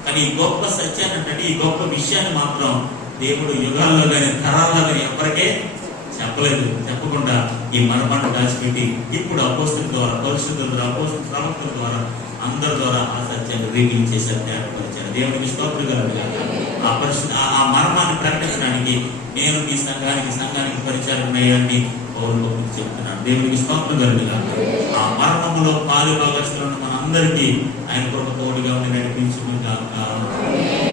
కానీ ఈ గొప్ప సత్యాన్ని అంటే, ఈ గొప్ప విషయాన్ని మాత్రం దేవుడు యుగాల్లో కానీ తరాల్లో కానీ ఎవరికే చెప్పలేదు. చెప్పకుండా ఈ మర్మాన్ని దాచిపెట్టి ఇప్పుడు అపోస్తుల ద్వారా, పరిశుద్ధుల ద్వారా, ప్రవక్తల ద్వారా, అందరి ద్వారా ఆ సత్యాన్ని రివీల్ చేశారు, తేటపరిచారు. దేవునికి స్తోత్రం కలుగుగాక. ఆ మర్మాన్ని ప్రకటించడానికి నేను మీ సంఘానికి పరిచయం ఉన్నాయని పౌరులు చెప్తున్నాను. దేవునికి స్తోత్రం కలుగుగాక. ఆ మర్మములో పాలు భాగస్తులను మన అందరికీ ఆయన కొరకు తోడుగా ఉండి నడిపించుగాక.